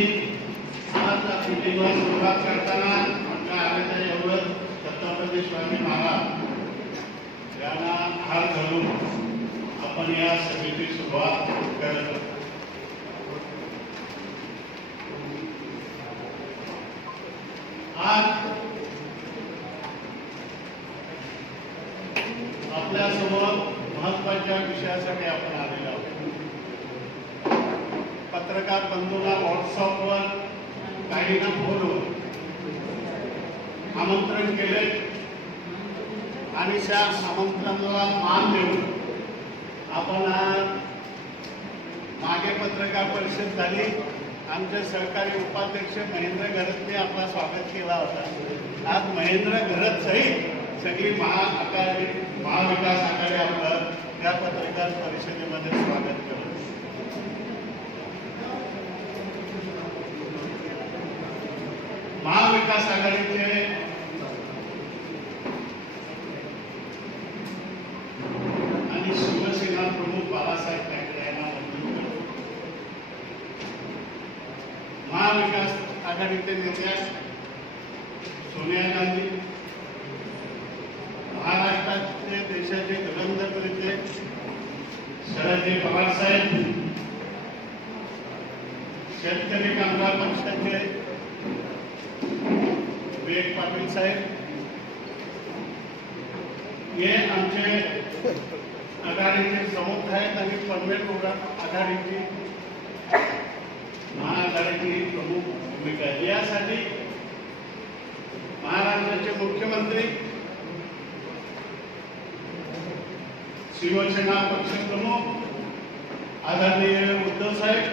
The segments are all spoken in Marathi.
आज मीटिंगला सुरुवात करताना म्हटलं आम्ही एवढं छत्रपती शिवाजी महाराज यांना हार घालून आपण या सभेची सुरुवात करत आहोत. आज आपल्यासमोर महत्वाच्या विषयासाठी आपण आलेलो आहोत. पत्रकार बंधूंना व्हॉट्सअपवर काहींना फोनवर आमंत्रण केले आणि त्या आमंत्रणाला मान देऊन आपण मागे पत्रकार परिषद झाली. आमचे सहकारी उपाध्यक्ष महेंद्र घरतने आपला स्वागत केला होता. आज महेंद्र घरत सहित सगळी महाविकास आघाडी आपलं त्या पत्रकार परिषदेमध्ये स्वागत करत. महाविकास आघाडीचे आणि शिवसेना प्रमुख बाळासाहेब ठाकरे यांना मंजूर करतो. महाविकास आघाडीचे नेत्या सोनिया गांधी, महाराष्ट्राचे देशाचे धुरंधर नेते शरदजी पवार साहेब, शेतकरी कामगार पक्षाचे विवेक पाटील साहेब, हे आमचे आघाडीचे प्रमुख आहेत आणि पनवेल आघाडीची महाआघाडीची प्रमुख भूमिका आहे. यासाठी महाराष्ट्राचे मुख्यमंत्री, शिवसेना पक्षप्रमुख आदरणीय उद्धव साहेब,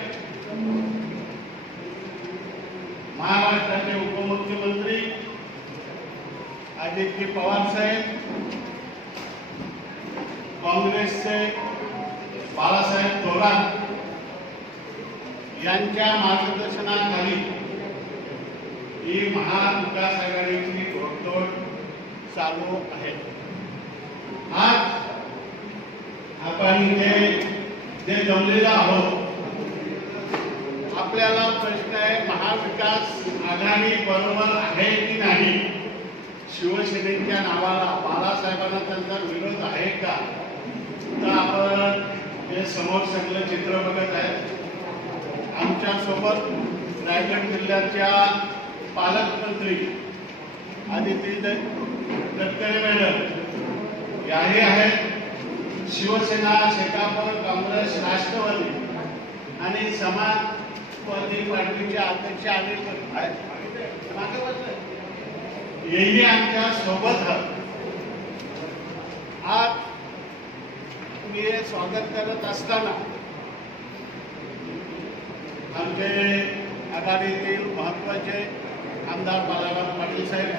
महाराष्ट्राचे उपमुख्यमंत्री अजित पवार साहेब, काँग्रेसचे बाळासाहेब थोरात यांच्या मार्गदर्शनाखाली ही महाविकास आघाडीची घोडदौड चालू आहे. आज आपण इथे जे जमलेलो आहोत, आपल्याला प्रश्न आहे महाविकास आघाडी बरोबर आहे की नाही. शिवसेनेच्या नावाला बाळासाहेबांना त्यांचा विरोध आहे का. तर आपण हे समोर सगळं चित्र बघत आहे. आमच्या सोबत रायगड जिल्ह्याच्या पालकमंत्री आदिती तटकरे मॅडम याही आहेत. शिवसेना, शेकाप, काँग्रेस, राष्ट्रवादी आणि समाजवादी पार्टीचे अध्यक्ष आहेत. हेही आमच्या सोबत आहेत. आज मी हे स्वागत करत असताना आमचे आघाडीतील महत्वाचे आमदार बालाराम पाटील साहेब,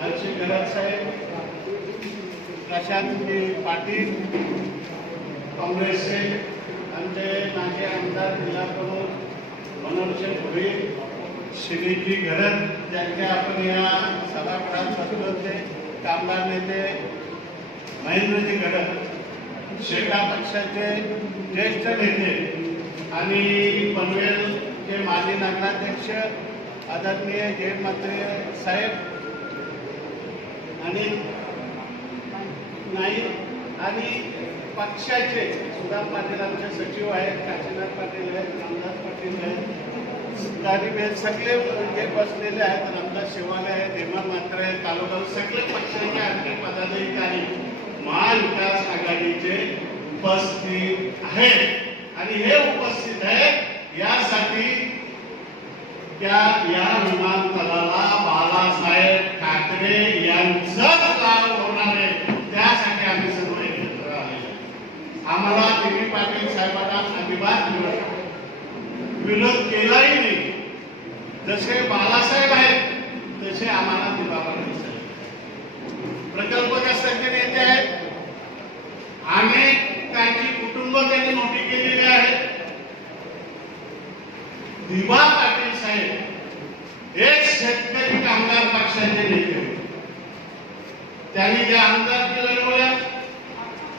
हर्षी घरत साहेब, प्रशांतजी पाटील, काँग्रेसचे आमचे माजी आमदार जिल्हा प्रमुख मनोज भोई, श्रीजी घरत ज्यांचे आपण या सभागृहात बसलो होते, कामगार नेते महेंद्रजी घरत, शेका पक्षाचे ज्येष्ठ नेते आणि पनवेलचे माजी नगराध्यक्ष आदरणीय जयमंत्री साहेब आणि नाईक आणि पक्षाचे सुदाम पाटील आमचे सचिव आहेत, काशीनाथ पाटील आहेत, रामदास पाटील आहेत, गाडीबेल सगळे जे बसलेले आहेत, रामदास शिवाले आहेत, हेमंत मात्रे आहेत, तालुका सगळे पक्षाचे आणखी पदाधिकारी महाविकास आघाडीचे उपस्थित आहेत. आणि हे उपस्थित आहेत यासाठी त्या या विमानतळाला बाळासाहेब ठाकरे यांचाच लाभ होणार आहे. त्यासाठी आम्ही सर्व एकत्र आलेलो. आम्हाला दिलीप पाटील साहेबांना अजिबात विरोध केलाही नाही. जसे बाळासाहेब आहेत तसे आम्हाला दिलीप पाटील साहेब प्रकल्पग्रस्तांचे नेते आहेत. अनेकांची कुटुंब त्यांनी मोठी केलेली आहेत. दिवा पाटील साहेब एक शेतकरी कामगार पक्षाचे नेते. त्यांनी ज्या आमदारकीला लढवल्या,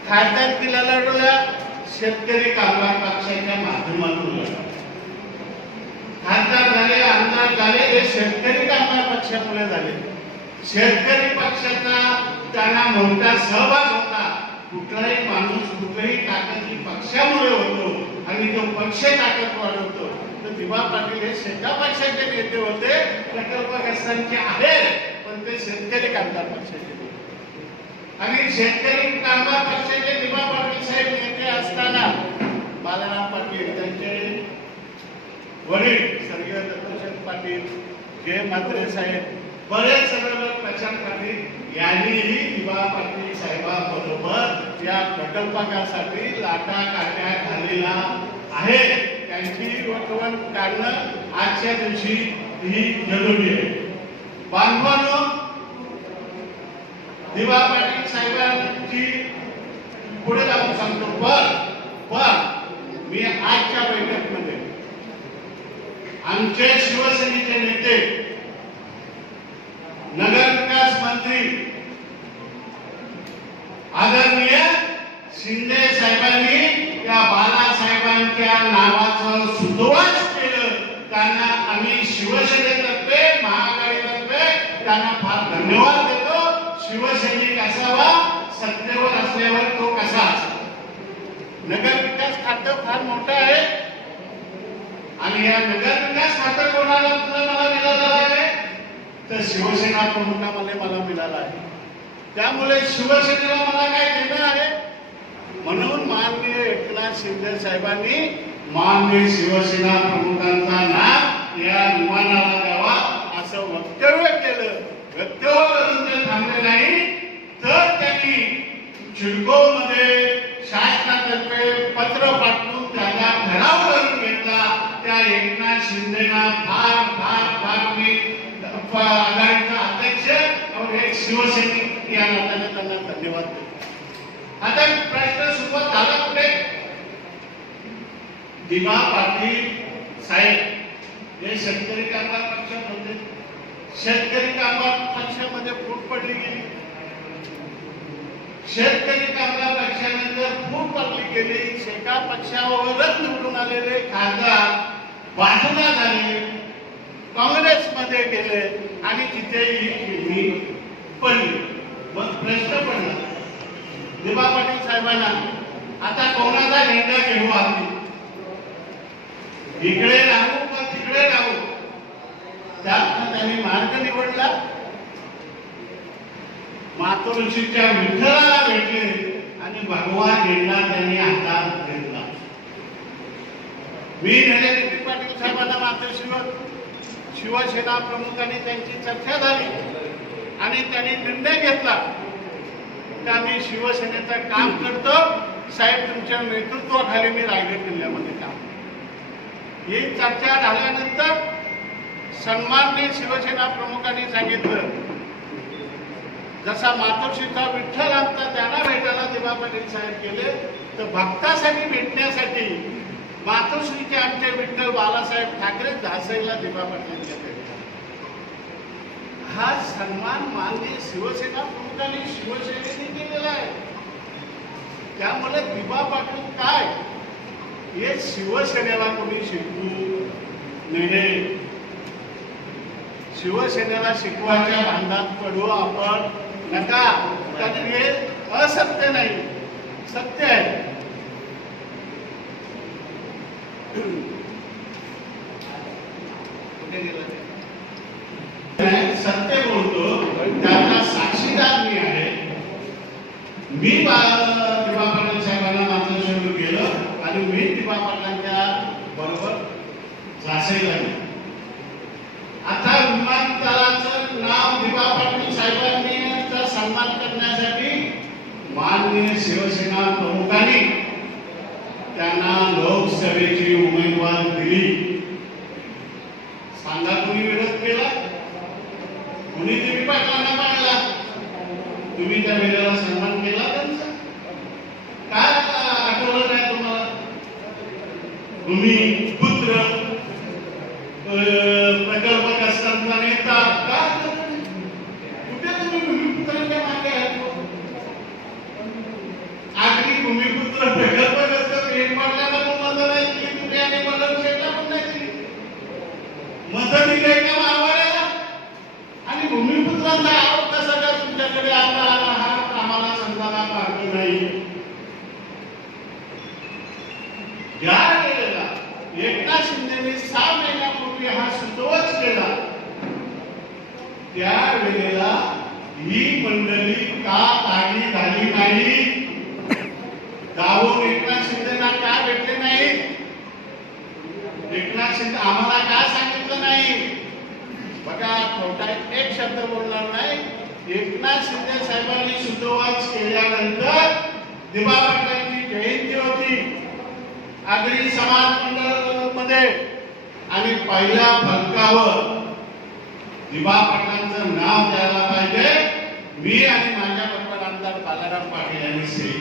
खासदारकीला लढवल्या, शेतकरी कामगार पक्षाच्या माध्यमातून लढवल्या. झाले हे शेतकरी कामगार पक्षामुळे झाले. शेतकरी पक्षाचा त्यांना मोठा सहभाग होता. कुठलाही माणूस कुठल्याही ताकद पक्षामुळे होतो आणि तो पक्ष ताकद वाढवतो. तर दिवा पाटील हे शेका पक्षाचे नेते होते, प्रकल्पग्रस्तांचे आहेत, पण ते शेतकरी कामगार पक्षाचे नेते. आणि शेतकरी कामगार पक्षाचे दिवा पाटील साहेब नेते असताना बालाराम पाटील, त्यांचे वडील स्वर्गीय दत्तशेठ पाटील, जय म्हात्रे साहेब, बरेच सर्व लोक प्रचार पाटील यांनीही दिवा पाटील साहेबांबरोबर या प्रकल्पासाठी लाटा काट्या घालेला आहे. त्यांची वटवण काढणं आजच्या दिवशी ही जरुरी आहे. बांधवांनो, दिवा पाटील साहेबांची पुढे जाऊन सांगतो. पण मी आजच्या बैठकीमध्ये आमचे शिवसेनेचे नेते, नगर विकास मंत्री आदरणीय शिंदे साहेबांनी त्या बालासाहेबांच्या नावाचं सुतोवाच केलं. त्यांना आम्ही शिवसेनेतर्फे, महाआघाडीतर्फे त्यांना फार धन्यवाद देतो. शिवसैनिक असावा, सत्तेवर असल्यावर तो कसा असावा. नगर विकास खातं फार मोठं आहे आणि या नगर विकास खातं कोणाला मला मिळालं आहे तर शिवसेना प्रमुखामध्ये मला मिळाला आहे. त्यामुळे शिवसेनेला मला काय देणं आहे. म्हणून माननीय एकनाथ शिंदे साहेबांनी माननीय शिवसेना प्रमुखांचा नाव या विमानाला द्यावा असं वक्तव्य केलं. वक्तव्य करून ते थांबले नाही, तर त्यांनी चिडकोमध्ये शासनातर्फे पत्र पाठवून त्याला ठराव करून घेतला. त्या एकनाथ शिंदेना फार फार फार मी आघाडीचा अध्यक्ष और एक शिवसैनिक या नात्याने त्यांना धन्यवाद देतो. आता प्रश्न सुरुवात झाला कुठे. दिवा पाटील साहेब हे शेतकरी कामगार पक्षात होते. शेतकरी कामगार पक्षामध्ये फूट पडली गेली. शेतकरी कामगार पक्षानंतर फूट पडली गेली. शेका पक्षावरच निवडून आलेले खासदार बाजूला झाले, काँग्रेसमध्ये गेले आणि तिथेही खेळणी पडली. मग प्रश्न पडला दिवा पाटील साहेबांना, आता कोणाचा झेंडा घेऊ आम्ही, इकडे राहू का तिकडे राहू. त्यात त्यांनी मार्ग निवडला. मातोश्रीच्या विठ्ठलाला भेटले आणि भगवा झेंडा त्यांनी हातात घेतला. मी नितीन पाटील साहेबांना मातोश्रीवर शिवसेना प्रमुखांनी त्यांची चर्चा झाली आणि त्यांनी निर्णय घेतला की आम्ही शिवसेनेचं काम करतो साहेब, तुमच्या नेतृत्वाखाली मी रायगड जिल्ह्यामध्ये काम. ही चर्चा झाल्यानंतर सन्माननीय शिवसेना प्रमुखांनी सांगितलं, जसा मातोश्रीचा विठ्ठल आमचा त्यांना भेटायला दिवा पाटील साहेब गेले, तर भक्तासाठी भेटण्यासाठी मातोश्रीचे आमचे विठ्ठल बालासाहेब ठाकरे झासाईला दिवा पाटील गेले. हा सन्मान माननीय शिवसेना प्रमुखांनी शिवसेनेने केलेला आहे. त्यामुळे दिवा पाटील काय हे शिवसेनेला कोणी शिकवू नये. शिवसेनेला शिकवायच्या भांडात पडू आपण नका. कारण हे असत्य नाही, सत्य आहे. सत्य बोलतो, त्याचा साक्षीदार मी आहे. मी दिवा पाटील साहेबांना माझं सुरू केलं आणि मी दिवा पाटलांच्या बरोबर झासाईला गेलो. आता विमानतळाचं नाव दिवा पाटील साहेबांनी सन्मान करण्यासाठी माननीय शिवसेना प्रमुखांनी त्यांना लोकसभेची उमेदवार दिली. सांगा तुम्ही विरोध केला, कुणी दिवी पाटलांना पाडला, तुम्ही त्या वेळेला सन्मान केला त्यांचा. काय आठवलं नाही तुम्हाला. तुम्ही पुत्र प्रकल्पग्रस्तांचा नेता का कुठे तुम्ही भूमिपुत्रांच्या मागे आहेत. आगरी भूमिपुत्र प्रकल्पग्रस्त एक पाटलांना पण मदत नाही केली तुम्ही आणि मदत शेटला पण नाही दिली. मदत दिली का म्हणता अहो कसं काय तुमच्याकडे आता आला हा आम्हाला समजायला मार्ग नाही. ज्या वेळेला एकनाथ शिंदेने 6 महिन्यापूर्वी हा सुतोवाच केला त्या वेळेला ही मंडळी का तागी झाली नाही? जाऊन एकनाथ शिंदेना का भेटले नाही? एकनाथ शिंदे आम्हाला का सांगितलं नाही? बघा खोटा एक शब्द बोलणार नाही. एकनाथ शिंदे साहेबांनी सुतोवाच केल्यानंतर दिबा पाटलांची जयंती होती आगरी समाज मंडळ मध्ये आणि पहिल्या फलकावर दिबा पाटलांचं नाव द्यायला पाहिजे. मी आणि माझ्या बरोबर आमदार बालाराम पाटील यांनी सही.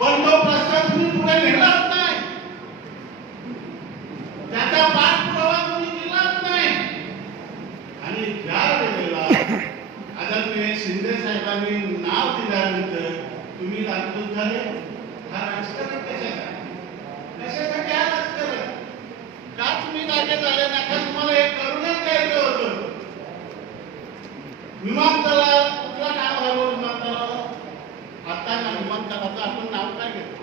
पण तो प्रस्ताव तुम्ही पुढे नेलाच नाही, त्याचा पाठपुरावा तुम्ही केलाच नाही. आणि ज्या वेळेला आदरणीय शिंदे साहेबांनी नाव दिल्यानंतर तुम्ही राजपूत झाले. हा राजकारण कशासाठी हा राजकारण? का तुम्ही जागे झाले ना? का तुम्हाला हे करूनच द्यायचं होतं? विमानतळा कुठला नाव आहे विमानतळाला? आता ना विमानतळाचं आपण नाव काय घेतो?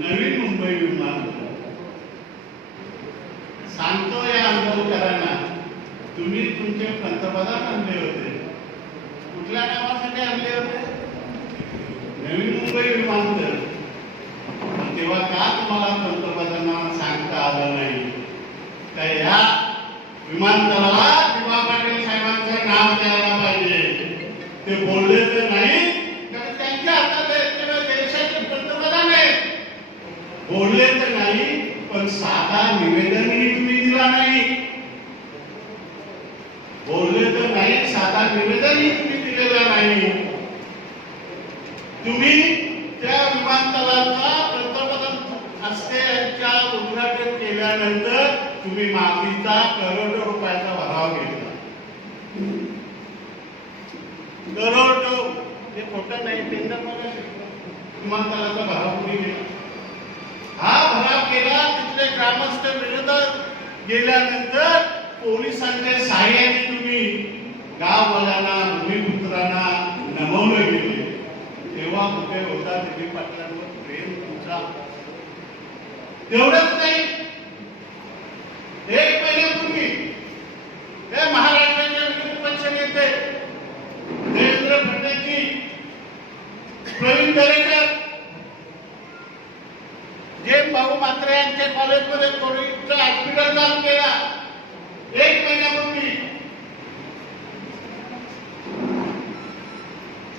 नवीन मुंबई विमानतळ. सांगतो या आंदोलकरांना, तुम्ही तुमचे पंतप्रधान आणले होते, कुठल्या नावासाठी आणले होते? नवीन मुंबई विमानतळ. तेव्हा का तुम्हाला पंतप्रधानांना सांगता आलं नाही? तर या विमानतळाला दिबा पाटील साहेबांचं नाव द्यायला पाहिजे. ते बोलले तर नाही, कारण त्यांच्या हातात देशाचे पंतप्रधान आहेत. बोलले तर नाही, पण साधा निवेदनही तुम्ही दिला नाही. बोलले तर नाही, साधा निवेदनही तुम्ही दिलेला नाही. तुम्ही त्या विमानतळाचा पंतप्रधान असतेच्या उद्घाटन केल्यानंतर तुम्ही मागणीचा करोडो रुपयाचा भराव घेतला. करोडो, हे खोटं नाही, टेंडर मध्ये विमानतळाचा भराव कुणी केला? हा भराव केला तिथले ग्रामस्थ विरोधात गेल्यानंतर पोलिसांच्या सहाय्याने तुम्ही गाववाल्यांना भूमिपुत्रांना नमवलं गेले. तेव्हा कुठे होता दिलीप पाटलांवर प्रेम तुमचा? तेवढंच नाही, 1 महिन्यापूर्वी हे महाराष्ट्राचे विरोधी पक्ष नेते देवेंद्र फडणवीस, प्रवीण दरेकर, जे भाऊ म्हात्रे यांच्या कॉलेजमध्ये कोविडचं हॉस्पिटल चालू केला 1 महिन्यापूर्वी,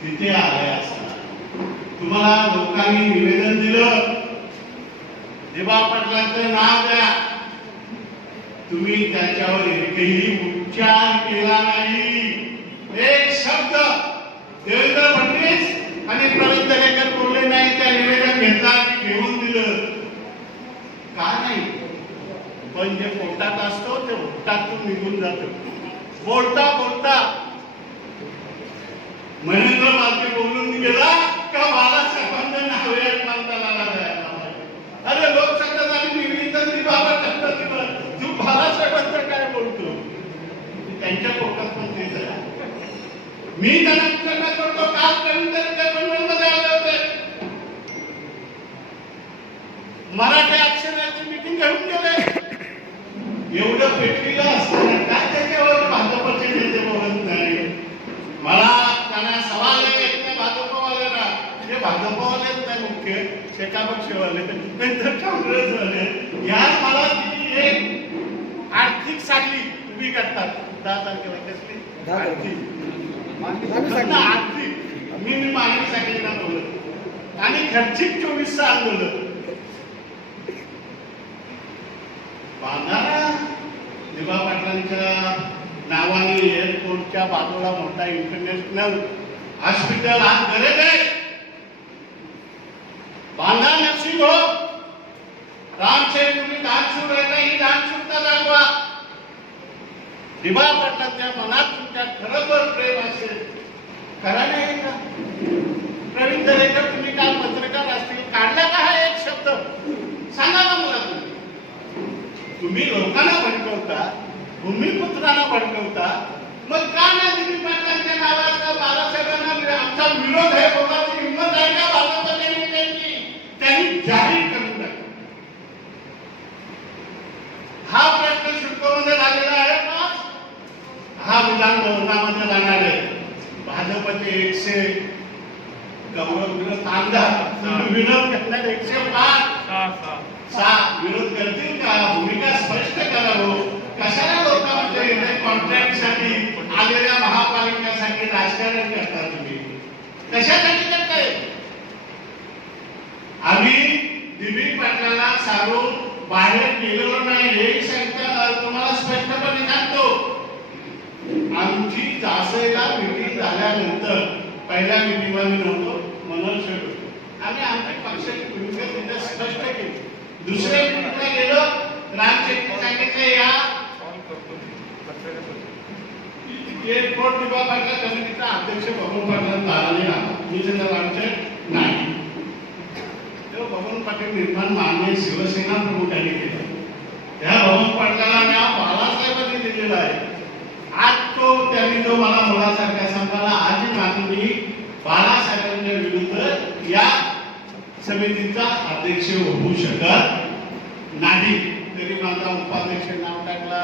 तिथे आले असताना तुम्हाला लोकांनी निवेदन दिलं, दिबा पाटलांचं नाव द्या. तुम्ही त्याच्यावर एकही उच्चार केला नाही. एक शब्द देवेंद्र फडणवीस आणि प्रवीण दरेकर बोलले नाही. त्या निवेदन घेतला, घेऊन दिलं का नाही? पण जे पोटात असतो ते पोटातून निघून जातो. बोलता बोलता महेंद्र मालती बोलून गेला का बाळासाहेबांचं नाव एक माणसाला द्यायला पाहिजे. अरे लोकसंख्या झाली निवेदन दिबा पाटलांचं, तू बाळासाहेबांचं काय बोलतो? त्यांच्या पोटात पण तेच आहे. मी त्यांना विचारणा करतो, काल प्रवीण दरेकर पनवेलमध्ये आले होते, मराठी अक्षराची मीटिंग घेऊन गेले. एवढं पेटलेलं असताना काय त्याच्यावर भाजपचे नेते बोलत नाही? मला त्यांना सवाल आहे भाजपवाल्याला, हे भाजपवालेच नाही मुख्य, शेकापक्षवाले नंतर काँग्रेसवाले. या मला एक आर्थिक साखळी उभी करतात 10 तारखेला. कसली आर्थिक? आर्थिक मी मागणी साखळीला बोलत आणि खर्चिक 24चं आंदोलन बांधारा. दिबा पाटलांच्या नावाने एअरपोर्टच्या बाजूला मोठा इंटरनॅशनल हॉस्पिटल आज गरज आहे. बांधा नक्षी हो. रामशेठ तुम्ही दानशूर आहे, ही दानशूरता दाखवा. दिबा पाटलांच्या मनात तुमच्या खरोखर प्रेम असेल, करा नाही का? प्रवीण दरेकर तुम्ही काल पत्रकार असतील, काढला का हा एक शब्द? सांगा ना मला. तुम्ही लोकांना भडकवता, भूमिपुत्रांना भडकवता, मग का नाही दिलीप पाटलांच्या नावाचा बाळासाहेबांना आमचा विरोध आहे बोलायची हिंमत आहे का भाजपच्या नेत्यांची? त्यांनी जाहीर करून टाकलं. हा प्रश्न शिडकोमध्ये झालेला आहे का? हा विधान भवनामध्ये जाणार आहे. भाजपचे 100 गौरव विरोध आमदार विरोध करणार 105 विरोध करतील का? भूमिका स्पष्ट करावं. कशाला लोकांमध्ये कॉन्ट्रॅक्टसाठी आलेल्या महापालिकासाठी राजकारण करता तुम्ही? कशासाठी करताय? आम्ही दिलीप पाटलांना सारून बाहेर गेलेलो नाही हे सांगता तुम्हाला स्पष्टपणे सांगतो. आमची जासईला मीटिंग झाल्यानंतर पहिल्या मीटिंगला मी नव्हतो, मनोज शेठ होतो. आम्ही आमच्या पक्षाची भूमिका तिथे स्पष्ट केली. दुसऱ्या मीटिंगला गेलो, राम शेट्टी सांगितलं या एअरपोर्ट विभागाच्या कमिटीचा अध्यक्ष बबन पाटलांना आला. मी त्यांना रामशेठ नाही. तेव्हा बबन पाटील निर्माण मान्य शिवसेना प्रमुखांनी केलं. त्या बबन पाटलाला नाव बाळासाहेबांनी दिलेलं आहे. आज तो त्यांनी जो मला मुलासारखा सांगायला आजही मागणी बाळासाहेबांच्या विरुद्ध या समितीचा अध्यक्ष होऊ शकत नाही. तरी माझा उपाध्यक्ष नाव टाकला,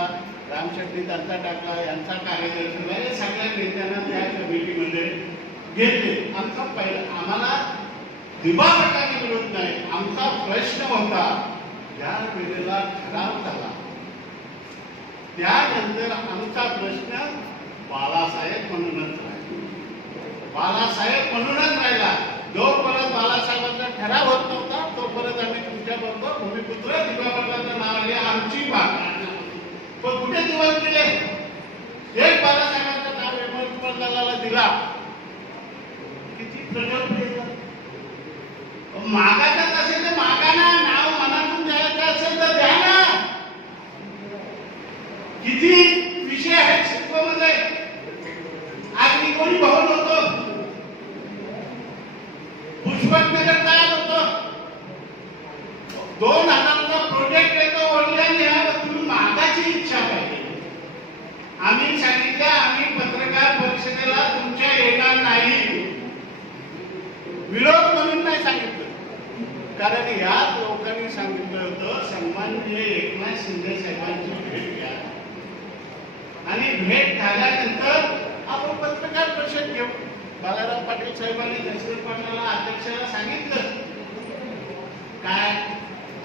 रामशेट्टी त्यांचा टाकला, यांचा कार्यदर्शी हे सगळ्या नेत्यांना त्या कमिटीमध्ये घेतले. आमचा पहिला आम्हाला दिबापटाने विरोध नाही. आमचा प्रश्न होता ज्या वेळेला ठराव झाला त्यानंतर आमचा प्रश्न बाळासाहेब म्हणूनच राहिला. बाळासाहेब म्हणूनच राहिला. जोपर्यंत बाळासाहेबांचा ठराव होत नव्हता तोपर्यंत आम्ही तुमच्या बरोबर भूमिपुत्र दिवापटलांचं नाव आले आमची बाब. पण कुठे दिवस दिले? एक बाळासाहेबांचं नाव हेमंतला दिला. किती प्रगल्भ मागायचं असेल तर मागा ना. नाव मनातून द्यायचं असेल तर द्या ना. किती विषय आहेत शिल्पामध्ये. अगदी कोणी भवन होतं, पुष्पकनगर तयार होतं, 2000चा प्रोजेक्ट येतो वडिलांनी. तुम्ही मागायची इच्छा पाहिजे. आम्ही सांगितलं आम्ही पत्रकार परिषदेला तुमच्या येणार नाही. विरोध म्हणून नाही सांगितलं, कारण या लोकांनी सांगितलं होतं सन्माननीय एकनाथ शिंदे साहेबांची भेट घ्या आणि भेट झाल्यानंतर आपण पत्रकार परिषद घेऊ. बालाराम पाटील साहेबांनी जयश्री पाटलाला अध्यक्षाला सांगितलं काय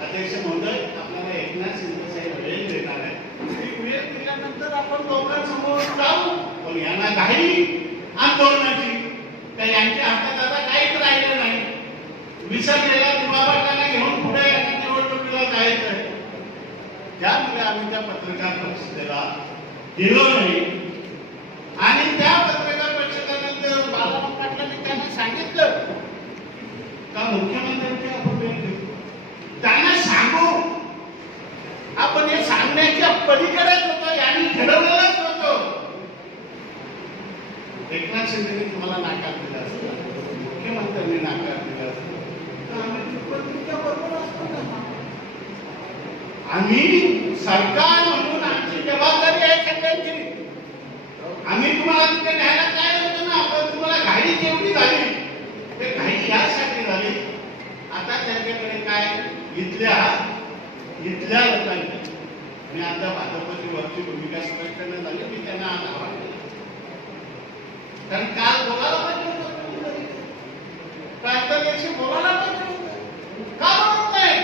अध्यक्ष महोदय आपल्याला एकनाथ शिंदे साहेब वेळ देणार आहे. ती वेळ दिल्यानंतर आपण दोघांसमोर जाऊ. पण यांना घाई आंदोलनाची तर यांच्या हातात आता काहीच राहिलं नाही. विसरलेला दिवापटलांना घेऊन पुढे निवडणुकीला जायचं आहे. त्यामुळे आम्ही त्या पत्रकार परिषदेला गेलो नाही. आणि त्या पत्रकार परिषदेनंतर बाळाराम पाटलांनी त्यांना सांगितलं का मुख्यमंत्र्यांची आपण भेट घेऊ. त्यांना सांगू आपण हे सांगण्याच्या पलीकडेच होतो. यांनी ठरवलेलंच होतं. एकनाथ शिंदेने तुम्हाला नाकार दिला असता, मुख्यमंत्र्यांनी नाकार दिला असता तर आम्ही सरकार म्हणून आमची जबाबदारी आहे सगळ्यांची. आम्ही तुम्हाला तिथे न्यायला काय होतो ना. आपण तुम्हाला घाई केवढी झाली ते घाई यासाठी झाली. आता त्यांच्याकडे काय इथल्या लोकांनी आणि आता भाजपची वरची भूमिका स्पष्ट न झाली. मी त्यांना आवाहन केलं कारण काल बोलायला पाहिजे होतं, प्रांताध्यक्ष बोलायला पाहिजे होतं, का बोलत नाही.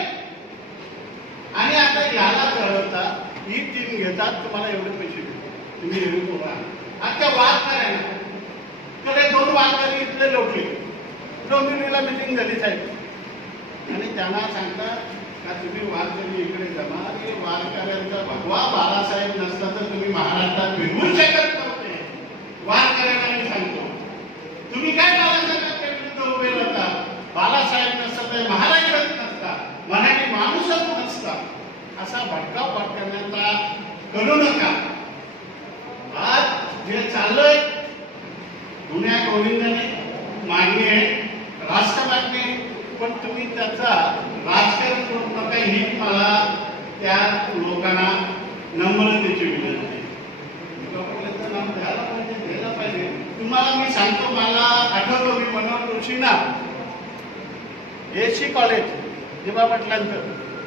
आणि आता याला चढवता ही टीम घेतात तुम्हाला एवढे पैसे देतो तुम्ही एवढे बोला. आता वाद करायला कडे 2 वादकारी इथले लोटले. डोंबिवलीला मिटिंग झाली साहेब आणि त्यांना सांगतात का तुम्ही वादकरी इकडे जमा. वादकऱ्यांचा भगवा बाळासाहेब नसता तर तुम्ही महाराष्ट्रात फिरवू शकत नव्हते. वादकऱ्यांना मी सांगतो तुम्ही काय बाळासाहेबांच्या विरुद्ध उभे राहता. बाळासाहेब नसता तर महाराष्ट्रात नसता, मराठी माणूसच नसता. असा भडकाव करण्याचा करू नका. आज जे चाललंय गुन्ह्या गोविंदाने मागणी आहे राष्ट्रवादीने, पण तुम्ही त्याचा राजकारण करू नका ही मला त्या लोकांना नम्रतेची विनंती. सांगतो, मला आठवतो मी मनोहर जोशींना एसी कॉलेज दिवा पाटलांचं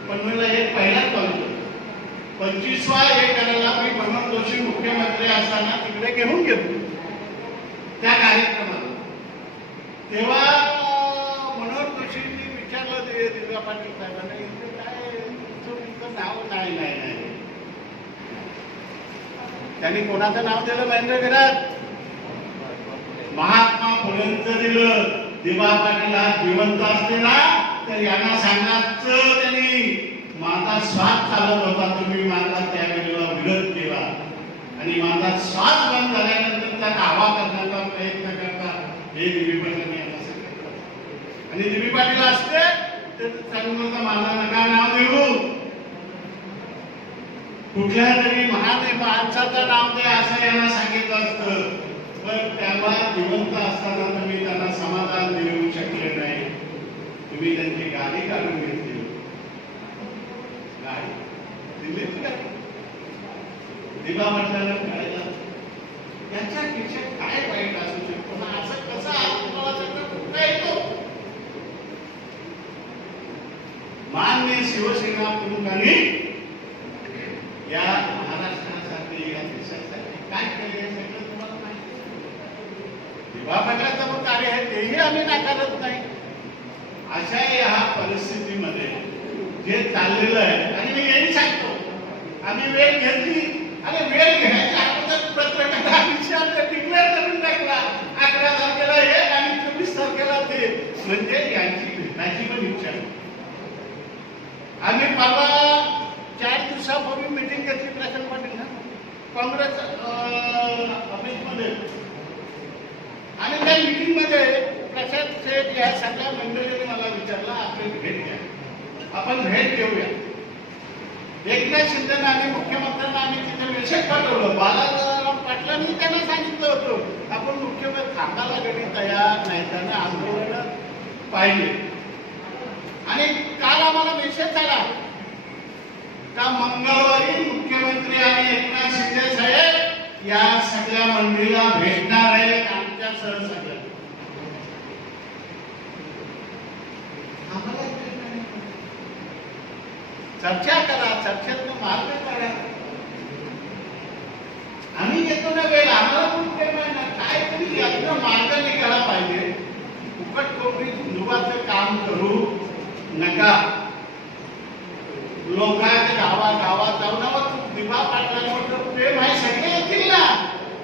पनवेलला एक पहिलाच कॉलेज 25वा हे करायला मी मनोहर जोशी मुख्यमंत्री असताना तिकडे घेऊन गेलो त्या कार्यक्रमाला. तेव्हा मनोहर जोशींनी विचारलं दिवा पाटील साहेबांना, इथे काय तुमचं नाव नाही. त्यांनी कोणाचं नाव दिलं महेंद्रगिरात? महात्मा फुलेंचं दिलं. दिवा पाटील आज जिवंत असते ना तर यांना सांगायचं त्यांनी, माझा श्वास चालत होता, तुम्ही माझा त्यावेळेला विरोध केला आणि माझा श्वास बंद झाल्यानंतर त्या दावा करण्याचा प्रयत्न करता हे दिवी पाटील यांना सांगितलं. आणि दिवी पाटील असते तर चांगलं माझा नका नाव देऊ, कुठल्या तरी महान माणसाचं नाव दे असं यांना सांगितलं असतं. पण त्याला जिवंत असताना तुम्ही त्यांना समाधान देऊ शकले नाही, तुम्ही त्यांची गाडी काढून घेतली. दिवा पाटलांना कळायला याच्यापेक्षा काय वाईट असू शकतो ना? असं कसं तुम्हाला सगळं कुठं येतो? मान्य शिवसेना प्रमुखांनी या महाराष्ट्रासाठी या देशासाठी काय केले हे सगळं तुम्हाला माहिती. दिवा पाटलांचं पण कार्य आहे तेही आम्ही नाकारत नाही. अशा या परिस्थितीमध्ये जे चाललेलं आहे, आणि मी हेही सांगतो, आम्ही वेळ घेतली आणि वेळ घ्यायच्या अगोदर प्रत्येकाला डिक्लेअर करून टाकला 11 तारखेला हे आणि 24 तारखेला ते, म्हणजे यांची भेटायची पण इच्छा. आम्ही परवा 4 दिवसापूर्वी मीटिंग घेतली प्रशांत पाटील ना काँग्रेस ऑफिसमध्ये, आणि त्या मीटिंग मध्ये प्रशांत शेठ या सगळ्या मंडळींनी मला विचारलं, आपली भेट घ्या, आपण भेट घेऊया. एकनाथ शिंदेना आणि मुख्यमंत्र्यांना आम्ही तिथे मेसेज पाठवलं. बाळासाहेब पाटलांनी त्यांना सांगितलं होतं आपण मुख्यमंत्री थांबायला गडी तयार नाही, त्यांना आंदोलन पाहिजे. आणि काल आम्हाला मेसेज आला का मंगळवारी मुख्यमंत्री आणि एकनाथ शिंदे साहेब या सगळ्या मंडळीला भेटणार आहेत आमच्यासह सगळ्या. चर्चा करा, चर्चेतून मार्ग करा. आम्ही घेतो ना वेळ, आम्हाला पण काय तरी यातनं मार्ग निघाला पाहिजे. फुकट कोपरी धुंदुबाचं काम करू नका. लोकांच्या गावागावात जाऊन दिवा पाटलांवर प्रेम आहे, सगळे येतील ना.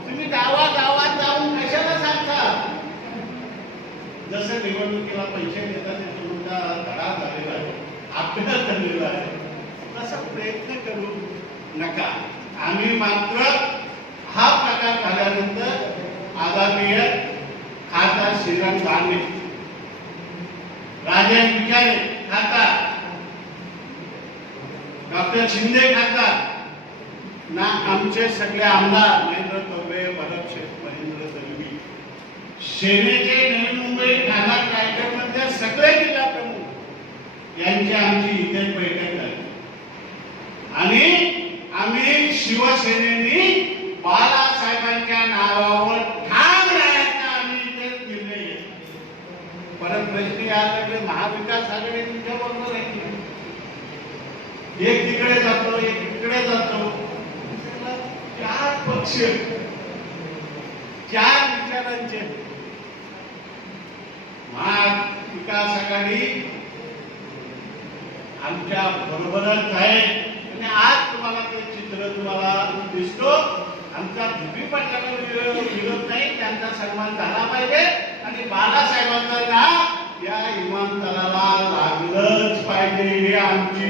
तुम्ही गावागावात जाऊन कशाला सांगता? जसं निवडणुकीला पैसे देतात त्याचा मुद्दा धडा झालेला आहे, अभ्यास झालेला आहे, तसा प्रयत्न करू नका. आम्ही मात्र हा प्रकार झाल्यानंतर आदरणीय खासदार श्रीराम दानवे, राजन विचारे खासदार, डॉक्टर शिंदे खासदार ना, आमचे सगळे आमदार महेंद्र कर्वे, भरत शेठ, महेंद्र दलवी, सेनेचे नवी मुंबई, ठाणा, रायगड मध्ये सगळे जिल्हा प्रमुख यांची आमची इथे बैठक झाली. आणि आम्ही शिवसेनेने बाळासाहेबांच्या नावावर ठाम राहायचा आम्ही इथे निर्णय घेतला. परत प्रश्न याकडे महाविकास आघाडी तुमच्या बरोबर आहे, एक तिकडे जातो एक इकडे जातो. 4 पक्ष 4 विचारांचे. महाविकास आघाडी आमच्या बरोबरच आहे आणि आज तुम्हाला ते चित्र तुम्हाला दिसतो. आमचा दिवी पाटलांना विरोध नाही, त्यांचा सन्मान झाला पाहिजे आणि बाळासाहेबांचं नाव या विमानतळाला लागलंच पाहिजे, ही आमची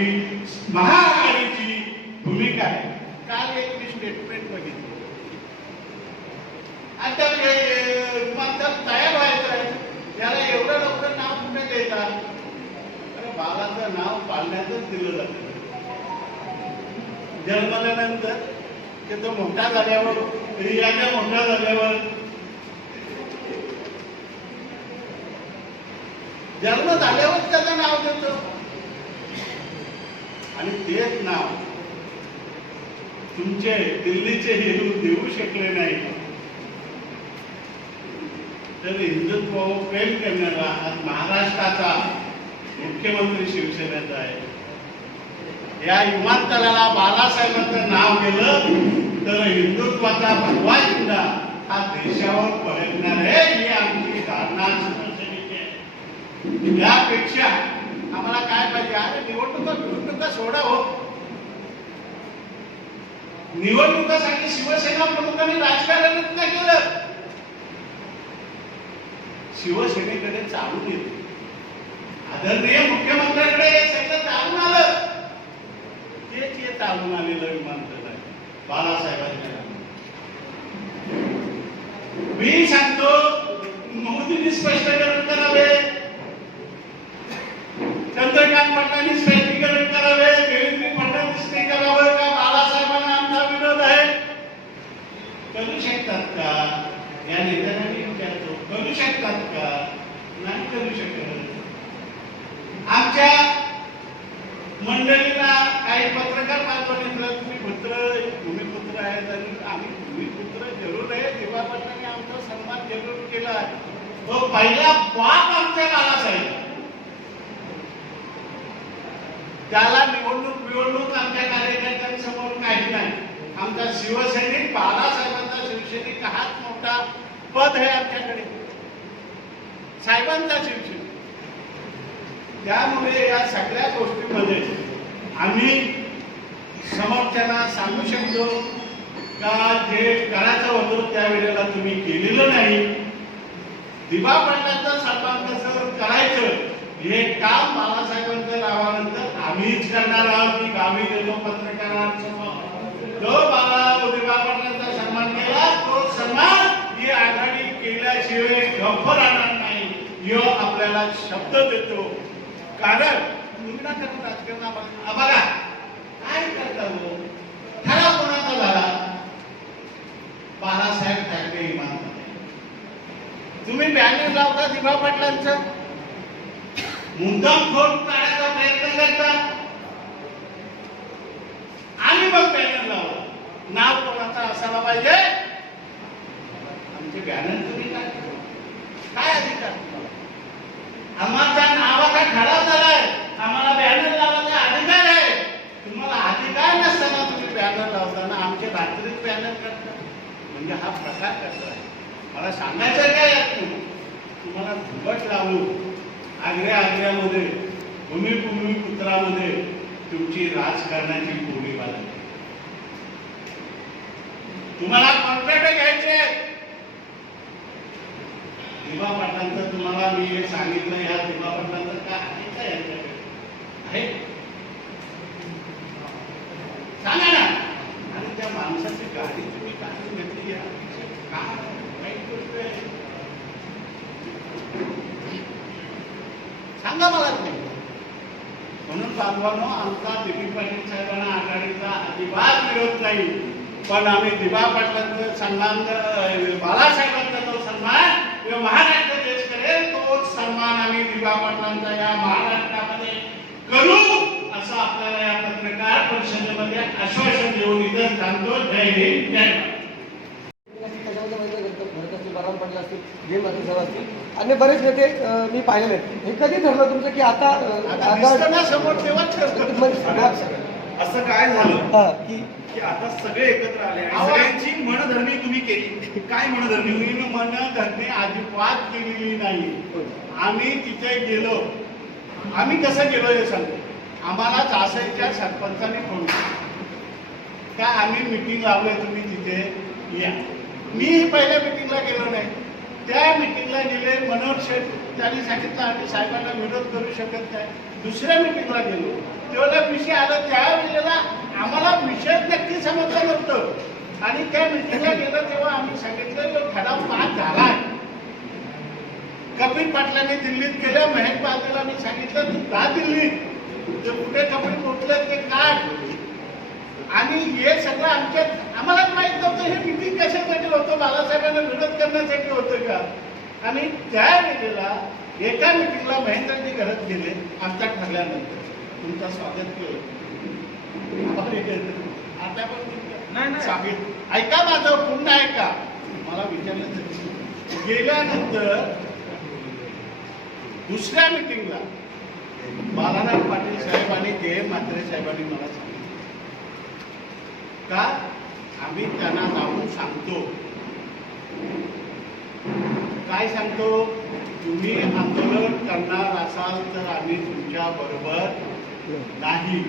महाआघाडीची भूमिका आहे. काल एक मी स्टेटमेंट बघितलं, आता विमानतळ तयार व्हायचं आहे, त्याला एवढं लवकर नाव कुठे देतात? अरे बाळाचं नाव पाळण्यातच दिलं जातं. जन्मल्यानंतर ते तो मोठा झाल्यावर, रियाच्या मोठा झाल्यावर, जन्म झाल्यावर त्याचं नाव देतो आणि तेच नाव तुमचे दिल्लीचे हिरू देऊ शकले नाही. तर हिंदुत्व प्रेम करणारा आज महाराष्ट्राचा मुख्यमंत्री शिवसेनेचा आहे. या विमानतळाला बाळासाहेबांचं नाव गेलं तर हिंदुत्वाचा भगवा झेंडा हा देशावर फडकणार आहे, ही आमची धारणा शिवसेनेची आहे. यापेक्षा आम्हाला काय पाहिजे? अरे निवडणुका सोडा हो. निवडणुकासाठी शिवसेना प्रमुखांनी राजकारणच नाही केलं. शिवसेनेकडे चालून येते, आदरणीय मुख्यमंत्र्यांकडे हे सगळं चालून आलं. तेच हे चालून आलेलं विमानतळ आहे बाळासाहेबांच्या. मी सांगतो मोदींनी स्पष्टीकरण करावे, चंद्रकांत पाटलांनी स्पष्टीकरण करावे, देवेंद्र फडणवीसने करावं का बाळासाहेबांना आमचा विरोध आहे? करू शकतात का? या नेत्यांना मी विचारतो, करू शकतात का? नाही करू शकत. आमच्या मंडळीला काही पत्रकार पाठवले, तुम्ही भूमिपुत्र आहेत आणि आम्ही भूमिपुत्र जरूर आहे. दिवा पाटलांनी आमचा सन्मान जरूर केला. तो पहिला बाप आमच्या बाळासाहेब. त्याला निवडणूक आमच्या कार्यकर्त्यांसमोर काही नाही. आमचा शिवसैनिक बाळासाहेबांचा शिवसैनिक हाच मोठा पद आहे आमच्याकडे, साहेबांचा शिवसैनिक. त्यामुळे या सगळ्या गोष्टींमध्ये आम्ही समर्थ्यांना सांगू शकतो का जे करायचं होतं त्यावेळेला तुम्ही केलेलं नाही. दिवा पाटलांचा सन्मान कसं करायचं हे काम बाळासाहेबांच्या नावानंतर आम्हीच करणार आहोत. की गावी गेलो पत्रकारांसमोर, जो दिवा पाटलांचा सन्मान केला तो सन्मान ही आघाडी केल्याशिवाय गप्प राहणार नाही, यो आपल्याला शब्द देतो. कारण निवडणुकीच्या राजकारणामध्ये बघा काय करता हो, ठराव कोणाचा झाला? बाळासाहेब ठाकरे इमानदार. तुम्ही बॅनर लावता दिवा पाटलांचा, मुद्दाम खोट काढायचा प्रयत्न करता आणि मग बॅनर लावला. नाव कोणाचा असायला पाहिजे? आमचे बॅनर तुम्ही काय अधिकार? आम्हाला नावाचा ठराव झालाय, आम्हाला बॅनर लावायचा अधिकार आहे. तुम्हाला अधिकार नसताना तुम्ही बॅनर लावताना आमचे रात्रीच बॅनर करता, म्हणजे हा प्रकार कसा आहे? मला सांगायचं काय यातून? तुम्हाला घुबट लावून आग्र्यामध्ये भूमिपुत्रामध्ये तुमची राजकारणाची गोळी बांधली. तुम्हाला कॉन्ट्रॅक्ट घ्यायचे. दिवा पाटलांचं तुम्हाला मी हे सांगितलं, या दिवा पाटलांचं काय आहे सांगा ना. आणि त्या माणसाची गाडी तुम्ही काढून घेतली, काय वाईट गोष्ट आहे सांगा मला तुम्ही. म्हणून बांधवांनो, आमचा दिलीप पाटील साहेबांना आघाडीचा अजिबात विरोध नाही. पण आम्ही दिवा पाटलांचा सन्मान, बाळासाहेबांचा जो सन्मान महाराष्ट्र देश करेल तोच सन्मान आम्ही दिवा पाटलांचा या महाराष्ट्रामध्ये करू, असं आपल्याला या पत्रकार परिषदेमध्ये आश्वासन देऊन इथं सांगतो. जय हिंद, जय भारत. आणि बरेच नेते मी पाहिले हे कधी ठरलं तुमचं की आता समोर तेव्हा असं काय झालं की आता सगळे एकत्र आले आणि आवाज- सगळ्यांची मनधरणी तुम्ही केली? काय मनधरणी? मी मनधरणी अजिबात केलेली नाही. आम्ही तिथे गेलो. आम्ही कसं गेलो हे सांगतो. आम्हाला चासईच्या सरपंचाने फोन केला का आम्ही मिटिंग लावलोय, तुम्ही तिथे या. मी पहिल्या मिटिंगला गेलो नाही. त्या मिटिंगला गेले मनोहर शेठ, त्यांनी सांगितलं आम्ही साहेबांना विरोध करू शकत नाही. दुसऱ्या मिटिंगला गेलो, तेवढा विषय आला. त्यावेळेला आम्हाला विषय नक्की समजलं नव्हतं आणि त्या मिटिंगला गेलं तेव्हा आम्ही सांगितलं ठराव पास झाला. कपिल पाटलांनी दिल्लीत केलं, महेश बागेला मी सांगितलं तू जा दिल्लीत, ते कुठे कपिल पोचलं ते काढ. आणि हे सगळं आम्हालाच माहित नव्हतं हे मिटिंग कशासाठी होतं, बाळासाहेबांना विरोध करण्यासाठी होतं का. आणि त्यावेळेला एका मिटिंगला महेंद्रजी घरात गेले. आमच्या ठरल्यानंतर तुमचं स्वागत केलं. आता पण ऐका माझं पुन्हा ऐका, मला विचारलं गेल्यानंतर दुसऱ्या मिटिंगला बालाराम पाटील साहेब आणि जयंत म्हात्रे साहेबांनी मला सांगितलं का आम्ही त्यांना जाऊन सांगतो, काय सांगतो, तुम्ही आंदोलन करणार असाल तर आम्ही तुमच्या बरोबर नाही.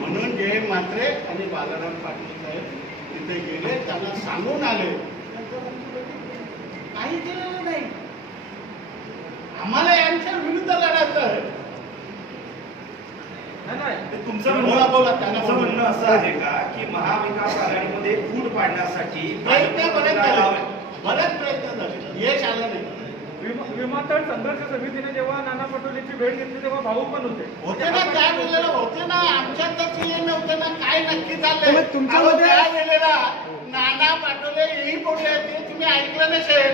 म्हणून जयंत म्हात्रे आणि बालाराम पाटील साहेब तिथे गेले, त्यांना सांगून आले. काही केलेलं नाही, आम्हाला यांच्या विरुद्ध लढायचं आहे. तुमचं बोला बोला, त्यांना तुमचं म्हणणं असं आहे का की महाविकास आघाडीमध्ये फूट पाडण्यासाठी प्रयत्न बरेच प्रयत्न झाले, यश आलं नाही. विमानतळ संघर्ष समितीने जेव्हा नाना पटोलेची भेट घेतली तेव्हा भाऊक पण होते ना, काय बोललेलं होते ना, आमच्यातच हे नव्हतं ना, काय नक्की पण चाललंय तुमच्यामध्ये- त्या वेळेला नाना पाटोले हेही बोलले, ते तुम्ही ऐकलं नसेल.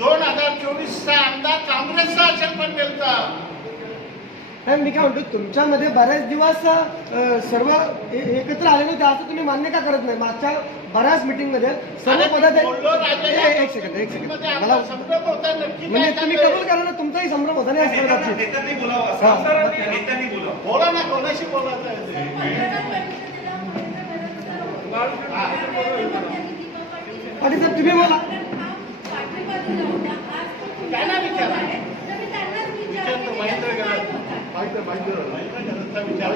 2024चा आमदार काँग्रेसचा असेल पण त्यांचा. नाही, मी काय म्हणतो, तुमच्यामध्ये बऱ्याच दिवस सर्व एकत्र आले नव्हते असं तुम्ही मान्य का करत नाही? मागच्या बऱ्याच मिटिंग मध्ये सर्व बोललो राजाच्या एक सेकंड मध्ये मला आमचा संभ्रम होता, नक्की म्हणजे काय तुम्ही चाललंय? कबूल करा ना, तुमचाही संभ्रम होता नाही असं कदाचित. नेत्यांनी बोलावं हा. असं नेत्यांनी बोलावं. बोला ना, कोणाशी बोलायचं आहे ते? पाटील साहेब तुम्ही बोला. त्यांना विचारा. विचारतो महेंद्र गरज. महेंद्र गरजचा विचार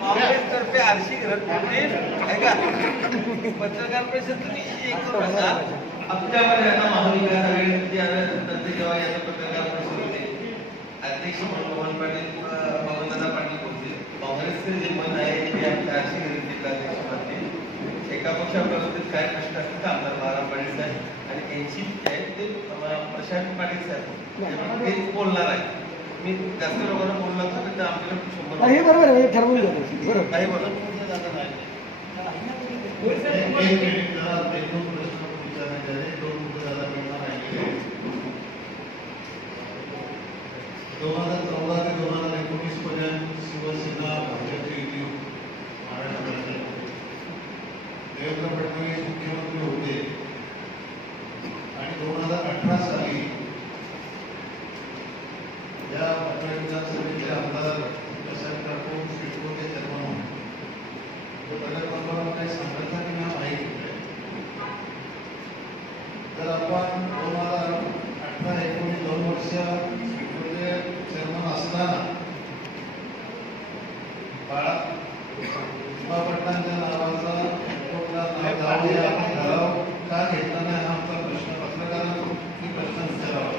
काँग्रेसतर्फे आरशी घरत पाटील ऐका पत्रकार परिषद तुम्ही एक बसा. आमच्यावर आता महाविकास आघाडीमध्ये आल्यानंतर जेव्हा याचा पत्रकार परिषद होते, अध्यक्ष मोहन पाटील पवनदादा पाटील बोलते, काँग्रेसचे जे मत आहे ते आमच्या आरशी घरत जिल्हाध्यक्ष पाटील एका पक्षाबाबतीत काय प्रश्न असतील तर आमदार बाळाराम पाटील साहेब आणि त्यांची जे आहे ते प्रशांत पाटील साहेब ते बोलणार आहे. मी जास्त लोकांना बोलला तर आमच्याकडे हे बरोबर आहे, हे ठरवून घेतो बरोबर. काही बोला. शिवसेना भाजपची युती महाराष्ट्रामध्ये देवेंद्र फडणवीस मुख्यमंत्री होते आणि 2018 साली या पटना विधानसभेचे आमदार प्रशांत ठाकूर सिडकोचे चेअरमन तो बऱ्याच लोकांना काही सांगायचा की नाही माहीत आहे. तर आपण 2018-19 2 वर्ष सिडकोचे चेअरमन असताना पटनाच्या नावाचा ठराव का घेतला नाही हा आमचा प्रश्न पत्रकारांना प्रश्न विचारावा.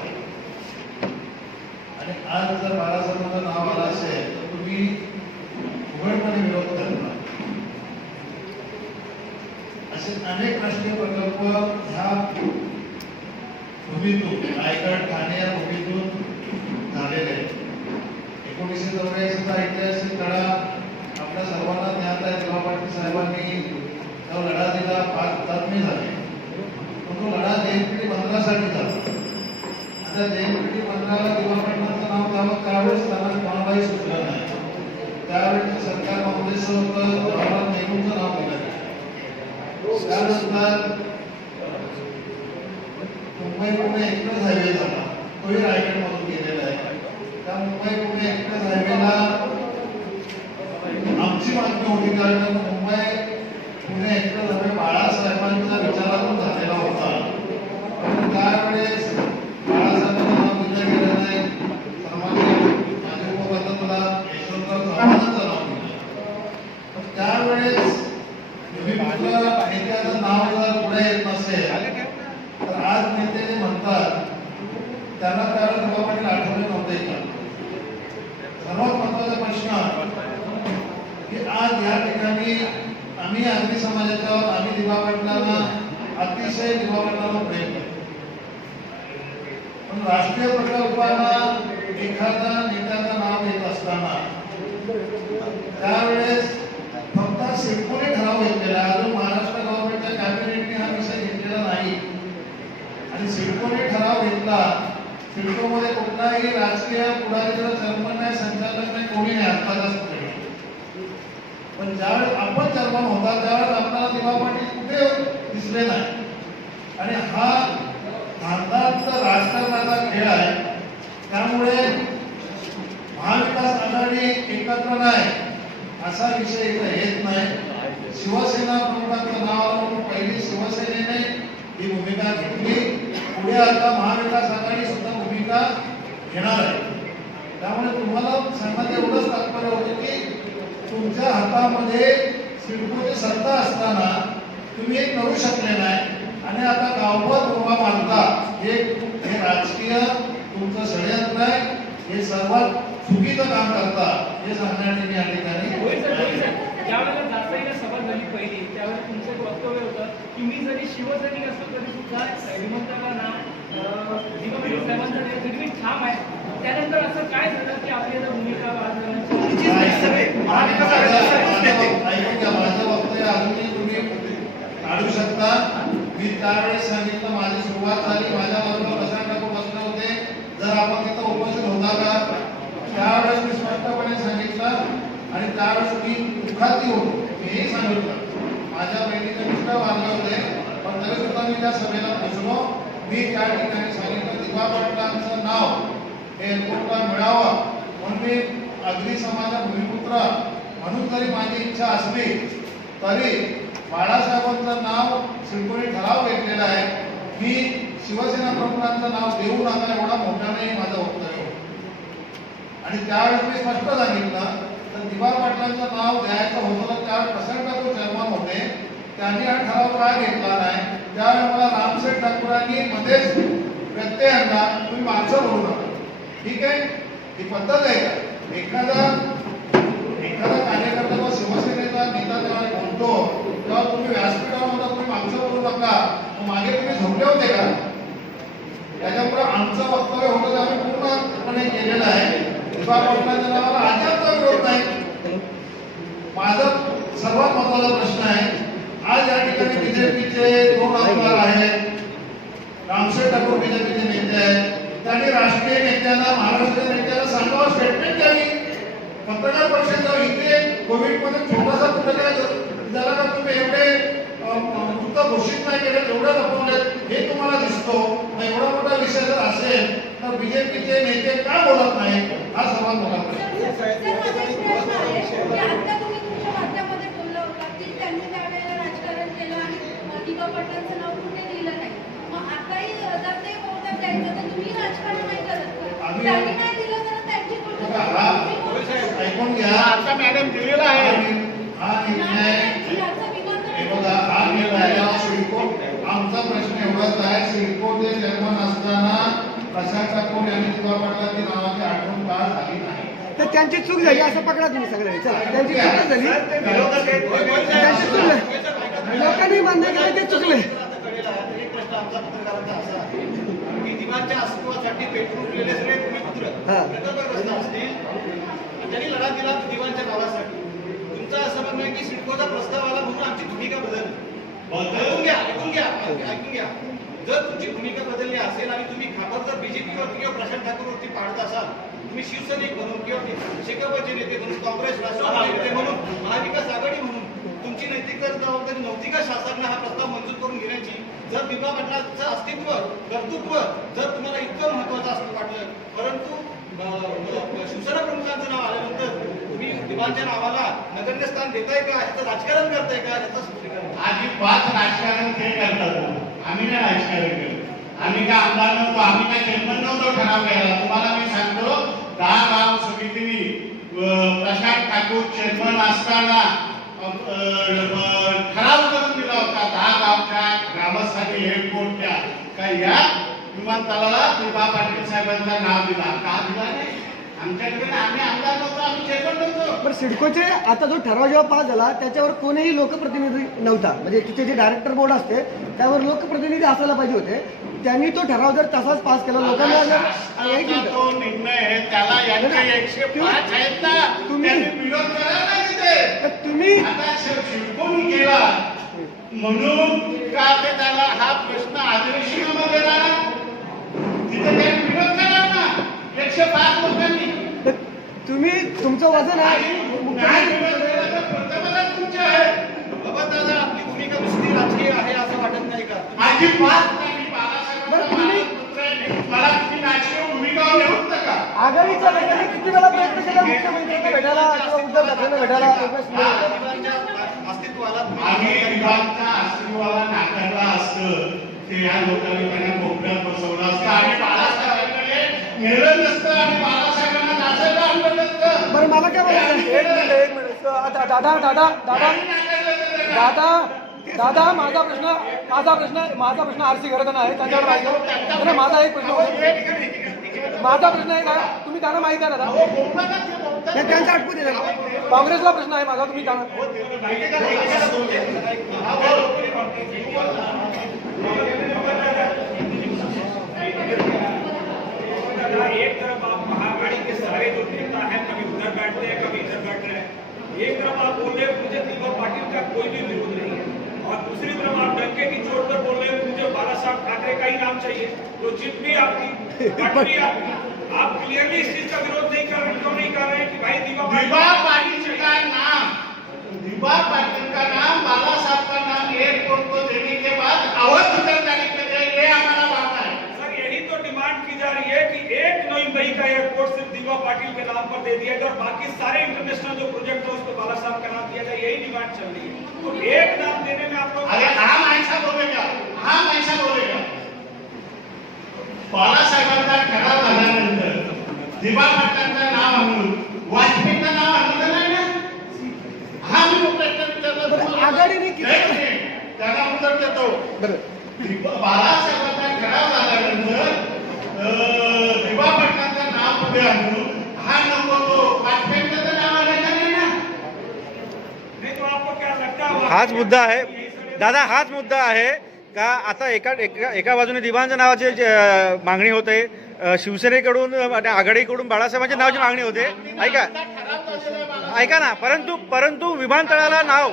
आणि आज जर बाळासाहेबांचं नाव आलं असेल तर तुम्ही उघडपणे विरोध करता. असे अनेक राष्ट्रीय प्रकल्प ह्या भूमीतून रायगड ठाणे या भूमीतून झालेले आहेत. 1984 चा ऐतिहासिक लढा आपल्या सर्वांना ज्ञात आहे. दिवा पाटील साहेबांनी तो लढा दिला, 5 हुतात्मे झाले. पण तो लढा जयंती बंदरासाठी झाला. आता जयंती बंदराला दिवा पाटलांचं नाव द्यावं त्यावेळेस त्यांना कोणालाही सुचलं नाही. त्यावेळेस सरकार काँग्रेस होतं, जवाहरलाल नेहरूंचं नाव दिलं. त्यानंतर मुंबई पुणे एक्सप्रेस हायवे झाला, तोही रायगडमधून गेलेला आहे. त्या मुंबई पुणे एक्सप्रेस हायवेला आमची मागणी होती, कारण मुंबई पुणे एक्सप्रेस हायवे बाळासाहेबांच्या विचारातून झालेला होता. त्यावेळेस बाळासाहेबांचं नाव दिलं गेलं नाही, माझे उपप्रधान यशवंतराव चव्हाणांचं नाव दिलं. त्यावेळेस नेत्याचं नाव जर पुढे येत नसेल तर आज नेते जे म्हणतात त्यांना त्यावेळेस दिवा पाटील आठवले नव्हते का? सर्वात महत्वाचा प्रश्न की आज या ठिकाणी आम्ही आगरी समाजाच्या आम्ही दिवा पाटलांना अतिशय दिवा पाटलांना प्रेम करतो. पण राष्ट्रीय प्रकल्पाला एखादा नेत्याचं नाव येत असताना त्यावेळेस फक्त सिडकोने ठराव घेतलेला, अजून महाराष्ट्र गव्हर्नमेंटच्या कॅबिनेटने हा विषय घेतलेला नाही. आणि सिडकोने ठराव घेतला. सिडकोमध्ये कुठलाही राजकीय पुढारीकडे चेअरमन नाही, संचालक नाही, कोणी नाही आत्ताच पण ज्यावेळेस आपण चेअरमन होता त्यावेळेस आपल्याला दिवा पाटील कुठे दिसले नाही. आणि हा धांदलाचा राजकारणाचा खेळ आहे. त्यामुळे महाविकास आघाडी एकत्र नाही असा विषय इथं येत नाही. शिवसेना प्रमुखांचं नाव आलं म्हणून पहिली शिवसेनेने ही भूमिका घेतली. पुढे आता महाविकास आघाडी सुद्धा भूमिका घेणार आहे. त्यामुळे तुम्हाला सांगण्यात एवढंच तात्पर्य होतं की तुमच्या हातामध्ये सिडकोची सत्ता असताना तुम्ही हे करू शकले नाही आणि आता गावभर उभा मानता हे राजकीय तुमचं षडयंत्र आहे. हे सर्वात चुकीचं काम करता हे सांगण्याने मी या ठिकाणी ज्यावेळेला दासाईला सभा झाली पहिली त्यावेळेला तुमचं एक वक्तव्य होतं की मी जरी शिवसैनिक असलो तरी सुद्धा हेमंतराव साहेबांचं जरी मी ठाम आहे. त्यानंतर असं काय झालं की आपली आता भूमिका माझं वक्तव्य अजूनही तुम्ही काढू शकता. मी त्यावेळेस सांगितलं माझी सुरुवात झाली माझ्याबरोबर प्रशांत ठाकूर बसले होते. जर आपण तिथं उपस्थित होता का त्यावेळेस मी स्पष्टपणे सांगितलं आणि त्यावेळेस मी दुःखाती होतो. मीही सांगितलं माझ्या बहिणीचे मिस्टर वारले होते पण तरी सुद्धा मी त्या सभेला पोहोचलो. मी त्या ठिकाणी सांगितलं दिवा पाटलांचं नाव हे एअरपोर्टला मिळावं म्हणून मी अगदी समाजा भूमिपुत्र म्हणून जरी माझी इच्छा असली तरी बाळासाहेबांचं नाव सिडकोने ठराव घेतलेला आहे. मी शिवसेना प्रमुखांचं नाव देऊ नका एवढा मोठ्याने माझं वक्तव्य होतं. आणि त्यावेळेस मी स्पष्ट सांगितलं तर दिवा पाटलांचं नाव द्यायचं होतं त्यावेळेस प्रशांत ठाकूर चेअरमन होते. त्यांनी हा ठराव का घेतला नाही. त्यावेळेस मला रामशेठ ठाकूरांनी मध्येच व्यत्यय आणला तुम्ही मागचं बोलू नका. ठीक आहे ही पद्धत आहे का. एखादा कार्यकर्ता व शिवसेनेचा नेता जेव्हा बोलतो तेव्हा तुम्ही व्यासपीठावर होता तुम्ही मागचं बोलू नका मागे तुम्ही झोपले होते का. त्याच्यामुळे आमचं वक्तव्य होतं ते आम्ही पूर्णपणे केलेलं आहे. दिवा पाटलांच्या नावाला अजिबात विरोध नाही. माझा सर्वात महत्वाचा प्रश्न आहे आज या ठिकाणी बीजेपीचे 2 आमदार आहेत. रामशेठ ठाकूर बीजेपीचे नेते आहेत. त्यांनी राष्ट्रीय नेत्यांना महाराष्ट्रीय नेत्यांना सांगावं स्टेटमेंट द्यावी. पत्रकार परिषद इथे कोविडमध्ये छोटासा कुठे झाला का तुम्ही एवढे मुक्त घोषित नाही केले एवढे लपवले हे तुम्हाला दिसतो. एवढा मोठा विषय जर असेल तर बीजेपीचे नेते का बोलत नाही हा सर्वात मोठा ऐकून घ्या. आता मॅडम दिलेला आहे हा निर्णय हे बघा हा निर्णय सिडको आमचा प्रश्न एवढाच आहे. सिडकोचे चेअरमन असताना प्रशांत ठाकूर यांनी दिवा पाटलांची नावाची आठवण का झाली नाही. तर त्यांची चूक झाली असं पकडा तुम्ही सगळे. चला त्यांची चूक झाली त्यांची चूक झाली लोकांनी मान्य केलं ते चुकले. एक प्रश्न आमचा पत्रकारांचा असा आहे की दिवाणच्या अस्तित्वासाठी पेटवलेले सगळे मित्र प्रकल्पग्रस्त असतील त्यांनी लढा दिला दिवाणच्या नावासाठी. तुमचं असं म्हणणं आहे की सिडकोचा प्रस्ताव आला म्हणून आमची भूमिका बदलली. ऐकून घ्या. जर तुमची भूमिका बदलली असेल आणि तुम्ही खापर जर बीजेपीवर किंवा प्रशांत ठाकूरवरती पाडत असाल तुम्ही शिवसैनिक म्हणून किंवा शेकापचे नेते म्हणून काँग्रेस राष्ट्रवादी नेते म्हणून महाविकास आघाडी म्हणून तुमची नैतिक जबाबदारी नव्हती का शासनाने हा प्रस्ताव मंजूर करून घेण्याची. जर दिवा पाटलांचं अस्तित्व कर्तृत्व जर तुम्हाला इतकं महत्वाचं असं वाटलं परंतु शिवसेना प्रमुखांचं नाव आल्यानंतर तुम्ही दिवाणच्या नावाला नगण्य स्थान देताय का ह्याचं राजकारण करताय का ह्याचं आधी 5 राजकारण ते करतात. आम्ही काय राजकारण केलं. आम्ही काय आमदार नव्हतो आम्ही काय चेअरमन नव्हतो ठराव घ्यायला. तुम्हाला मी सांगतो 10 गाव समितीने प्रशांत ठाकूर चेअरमन असताना ठराव करून दिला होता 10 गावच्या ग्रामस्थांनी एअरपोर्टच्या काय या विमानतळाला दिवा पाटील साहेबांचं नाव दिला. का दिला नाही आमच्याकडे आम्ही आमदार नव्हतो आम्ही चेअरमन नव्हतो. पण सिडकोचे आता जो ठराव जेव्हा पास झाला त्याच्यावर कोणीही लोकप्रतिनिधी नव्हता. म्हणजे तिथे जे डायरेक्टर बोर्ड असते त्यावर लोकप्रतिनिधी असायला पाहिजे होते. त्यांनी तो ठराव जर तसाच पास केला लोकांना जर तो निर्णय आहे त्याला यांचे 105 आहेत ना तुम्ही विरोध करा ना तिथे. तुम्ही आता सिडकोनी केला म्हणून का ते त्याला हा प्रश्न अधिवेशनामध्ये राहणार तिथे त्यांनी विरोध करा ना 105 लोकांनी. तुम्ही तुमचं वजन आहे नाही विरोध केला तर पंतप्रधान तुमचे आहेत. बाबा दादा आपली भूमिका नुसती राजकीय आहे असं वाटतं आहे का? माझी बात नाही. मी बाळासाहेबांचा मानपुत्र आहे. मला तुम्ही राजकीय भूमिकावर घेऊन नका. आघाडीचा नेत्यांनी किती वेळा प्रयत्न केला मुख्यमंत्र्यांना भेटायला किंवा उद्धव ठाकरेंना भेटायला एकनाथ शिंदे भेटायला? विभागाच्या अस्तित्वाला आम्ही विभागचा अस्तित्वाला नाकारला असतं ते या लोकांनी त्यांना कोपऱ्यात बसवलं असतं. आम्ही बाळासाहेबांकडे नेलं नसतं. आम्ही बाळासाहेबांना नाचायला आणलं नसतं. बरं मला काय म्हणायचं एक मिनिट दादा माझा प्रश्न आरसी घरात आहे त्यांच्यावर माहिती आहे. माझा एक प्रश्न आहे का तुम्ही त्यांना माहिती आहे दादा त्यांचा आठवू दे. काँग्रेसला प्रश्न आहे माझा तुम्ही त्यांना एक तरफ आप महाआघाड़ी के सारे जो नेता हैं कभी उधर बैठते हैं कभी इधर बैठ रहे हैं। एक तरफ आप बोल रहे हैं मुझे दीपा पाटिल का कोई भी विरोध नहीं है और दूसरी तरफ आप डंके की चोट पर बोल रहे हैं मुझे बाला साहब ठाकरे का ही नाम चाहिए। तो जीत भी आपकी पट भी आपकी। आप क्लियरली इस चीज का विरोध नहीं कर रहे, क्यों नहीं कर रहे हैं कि भाई दीपा पाटिल का नाम दीपा पाटिल का नाम बाला साहब का नाम एयरपोर्ट को देने के बाद अवध उतरने के लिए ये हमारा वादा है। सर यही तो डिमांड की जा रही है कि 1 नई मई का एयरपोर्ट सिर्फ दीपा पाटिल के नाम पर दे दिया जाए और बाकी सारे इंटरनेशनल जो प्रोजेक्ट है उसको बाला साहब का नाम दिया जाए। यही डिमांड चल रही है। तो एक नाम देने में आप लोग हम ऐसा बोलेगा बाळासाहेबांचा ठराव झाल्यानंतर दिबा पाटलांचं नाव आणून वाजपेयीचं नाव आणलं नाही ना. हा मी प्रश्न विचारला. आघाडीने त्याला उत्तर देतो. बाळासाहेबांचा ठराव झाल्यानंतर दिबा पाटलांचं नाव पुढे आणून हा नको तो वाजपेयीचं नाव आणायचं नाही ना. नहीं तो आपको क्या लगता है हाच मुद्दा आहे दादा, हाच मुद्दा आहे का आता एका बाजूने दिवाणच्या नावाची मागणी होते, शिवसेनेकडून आणि आघाडीकडून बाळासाहेबांच्या नावाची मागणी होते. ऐका ना, परंतु विमानतळाला नाव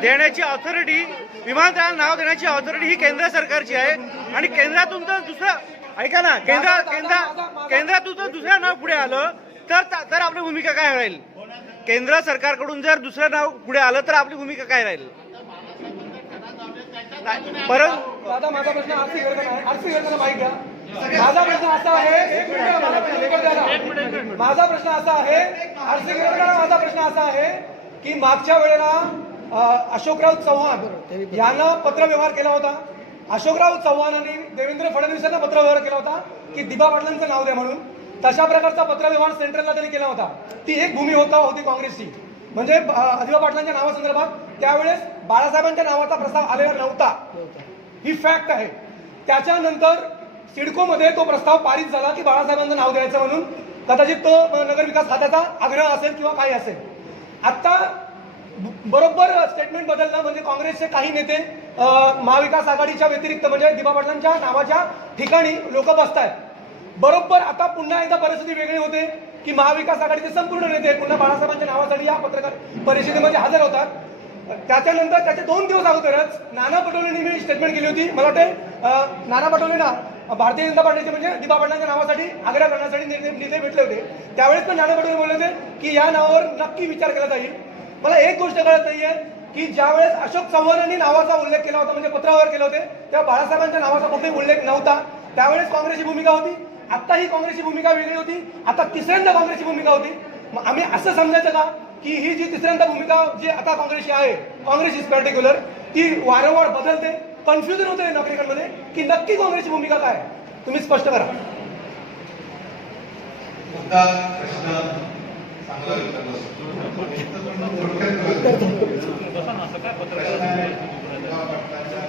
देण्याची ऑथॉरिटी विमानतळाला नाव देण्याची ऑथॉरिटी ही केंद्र सरकारची आहे आणि केंद्रातून तर दुसरं ऐका ना केंद्रातून तर दुसरं नाव पुढे आलं तर आपली भूमिका काय राहील? केंद्र सरकारकडून जर दुसरं नाव पुढे आलं तर आपली भूमिका काय राहील? दादा माझा प्रश्न आरसी घडताना माहिती घ्या. माझा प्रश्न असा आहे माझा प्रश्न असा आहे आरसी घडताना माझा प्रश्न असा आहे की मागच्या वेळेला अशोकराव चव्हाण यांना पत्रव्यवहार केला होता. अशोकराव चव्हाणांनी देवेंद्र फडणवीसांना पत्रव्यवहार केला होता की दिबा पाटलांचं नाव द्या म्हणून. तशा प्रकारचा पत्रव्यवहार सेंट्रलला त्यांनी केला होता. ती एक भूमी होती काँग्रेसची, म्हणजे दिबा पाटलांच्या नावासंदर्भात त्यावेळेस बाळासाहेबांच्या नावाचा प्रस्ताव आलेला नव्हता. ही फॅक्ट आहे. त्याच्यानंतर सिडकोमध्ये तो प्रस्ताव पारित झाला की बाळासाहेबांचं नाव द्यायचं म्हणून. कदाचित तो नगरविकास खात्याचा आग्रह असेल किंवा काही असेल. आता बरोबर स्टेटमेंट बदललं म्हणजे काँग्रेसचे काही नेते महाविकास आघाडीच्या व्यतिरिक्त म्हणजे दिबा पाटलांच्या नावाच्या ठिकाणी लोक बसतायत. बरोबर आता पुन्हा एकदा परिस्थिती वेगळी होते की महाविकास आघाडीचे संपूर्ण नेते पुन्हा बाळासाहेबांच्या नावासाठी या पत्रकार परिषदेमध्ये हजर होतात. त्याच्यानंतर त्याचे 2 दिवस अगोदरच नाना पटोलेंनी मी स्टेटमेंट केली होती. मला वाटते नाना पटोलेंना भारतीय जनता पार्टीचे म्हणजे दिबा पाटलांच्या नावासाठी आग्रह करण्यासाठी नेते भेटले होते. त्यावेळेस पण नाना पटोले बोलले होते की या नावावर नक्की विचार केला जाईल. मला एक गोष्ट कळत नाहीये की ज्यावेळेस अशोक चव्हाणांनी नावाचा उल्लेख केला होता म्हणजे पत्रावर केले होते तेव्हा बाळासाहेबांच्या नावाचा कुठेही उल्लेख नव्हता. त्यावेळेस काँग्रेसची भूमिका होती. आता ही काँग्रेसची भूमिका वेगळी होती. आता तिसऱ्यांदा काँग्रेसची भूमिका होती. आम्ही असं समजायचं का की ही जी तिसऱ्यांदा भूमिका जी आता काँग्रेसची आहे, काँग्रेस इज पर्टिक्युलर, ती वारंवार बदलते. कन्फ्युजन होते नागरिकांमध्ये की नक्की काँग्रेसची भूमिका काय? तुम्ही स्पष्ट करा. मुद्दा प्रश्न चांगला विचारला.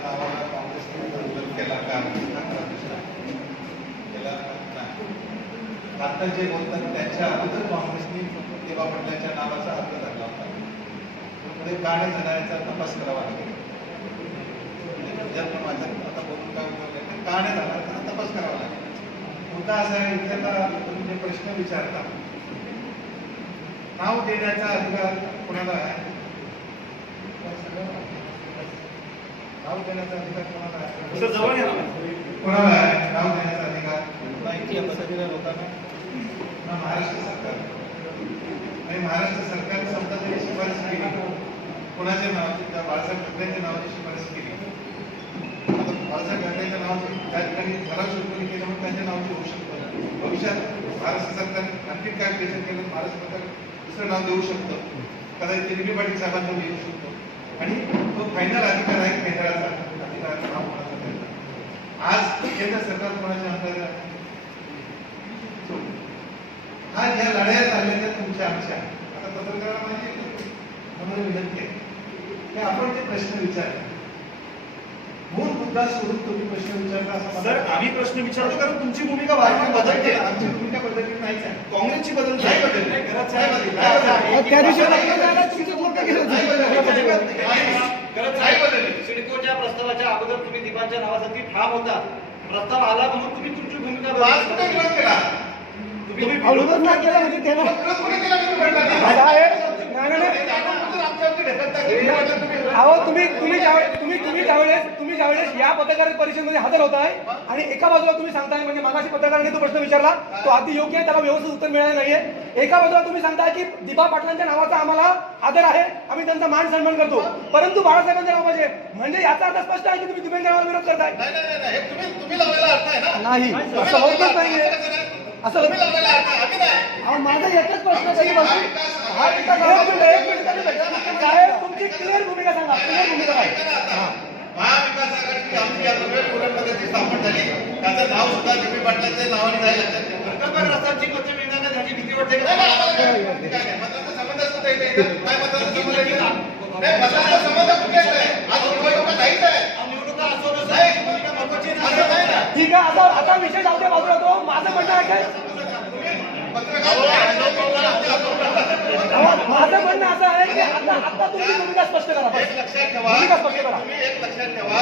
नावाला काँग्रेसने बदल केला का? आता जे बोलतात त्याच्या अगोदर काँग्रेसने दिबा पाटलांच्या नावाचा अर्ज धरला होता. पुढे का नाही झाला याचा तपास करावा लागेल. जर माझ्या आता बोलून काय उपयोग नाही, का नाही झाला त्याचा तपास करावा लागेल. मुद्दा असा आहे की आता तुम्ही जे प्रश्न विचारता नाव देण्याचा अधिकार कोणाला आहे? नाव देण्याचा अधिकार कोणाला आहे? कोणाला आहे नाव देण्याचा अधिकार? माहिती सगळ्या लोकांना ना महाराष्ट्र सरकार आणि महाराष्ट्र सरकारने समजा जरी शिफारस केली कोणाच्या नावाची त्या बाळासाहेब ठाकरेंच्या नावाची शिफारस केली. आता बाळासाहेब ठाकरेंच्या नावाची त्या ठिकाणी ठराव सुरू केल्यामुळे त्यांच्या नावाची होऊ शकतं. भविष्यात महाराष्ट्र सरकार आणखी काय प्रेशर केलं महाराष्ट्र सरकार दुसरं नाव देऊ शकतं, कदाचित दिलीप पाटील साहेबांना देऊ शकतो आणि तो फायनल अधिकार आहे केंद्राचा अधिकार नाव कोणाचा द्यायचा. आज केंद्र सरकार कोणाच्या अंतर्गत आहे? हा ज्या लढाया चालल्या त्या तुमच्या आमच्या आता पत्रकारांना माझी म्हणून विनंती आहे की आपण ते प्रश्न विचारले मूळ मुद्दा सोडून तुम्ही प्रश्न विचारला असं सर मला- आम्ही प्रश्न विचारतो कारण तुमची भूमिका वारंवार बदलते. आमची भूमिका बदलली नाहीच आहे. काँग्रेसची बदलते नाही बदलली. नाही बदलली. नाही बदलली. नाही बदलली. त्या दिवशी पत्रकाराला चुकीचं बोलता गेलं. नाही बदलली. सिडकोच्या प्रस्तावाच्या अगोदर तुम्ही दीपांच्या नावासाठी ठाम होता. प्रस्ताव आला म्हणून तुम्ही तुमची भूमिका आज कुठे बदलली. विरोध केला? तुम्ही अवरोध नाही केला म्हणजे त्याला विरोध कुठे केला तुम्ही म्हटलं नाही. साहेब, नाही, नाही, नाही. त्यानंतर आमच्यावरती ढकलता गेली. म्हटलं तुम्ही विरोध अहो तुम्ही ज्यावेळेस या पत्रकार परिषदेमध्ये हजर होत आहे आणि एका बाजूला तुम्ही सांगताय म्हणजे मगाशी पत्रकाराने तो प्रश्न विचारला तो अति योग्य आहे, त्याला व्यवस्थित उत्तर मिळालं नाहीये. एका बाजूला तुम्ही सांगताय की दीपा पाटलांच्या नावाचा आम्हाला आदर आहे, आम्ही त्यांचा मान सन्मान करतो, परंतु बाळासाहेबांच्या नावाचे म्हणजे याचा अर्थ स्पष्ट आहे की तुम्ही दीपेंद्र नावाला विरोध करताय. नाही नाही नाही नाही. हे तुम्ही लावलेला अर्थ आहे ना. नाही तुम्ही असं होतच लावलेला नाहीये. अर्थ आहे. असं तुम्ही लावलेला अर्थ आहे. आम्ही नाही. अहो, माझा एकच प्रश्न कधी बसू हा विकास एक मिनिट कधी भेटला? साहेब तुमची क्लिअर भूमिका सांगा, क्लिअर भूमिका काय? ऐका ना आता. महाविकास आघाडी आमची या नव्या कोल्हापूरमध्ये स्थापन झाली त्याचं नाव सुद्धा दिलीप पाटलांच्या नावाने जायला लक्षात ठेवा. प्रकल्पग्रस्तांची मतं मिळणार नाही त्याची भीती वाटते नाही, का? नाही, आम्हाला काय मताचा संबंधच कुठे येते? काय मताचा संबंध येते? नाही, मताचा संबंध कुठे येतोय? आज निवडणुका नाहीच आहे. निवडणुका असो नसो, नाही. भूमिका महत्त्वाची आहे. असं नाही ना. ठीक आहे, आता विषय जाऊ द्या बाजूला. तो माझं म्हणणं आहे काय पत्रकार माझं म्हणणं असं आहे की आता तुमची भूमिका स्पष्ट करा बस. एक लक्षात ठेवा भूमिका स्पष्ट करा. तुम्ही एक लक्षात ठेवा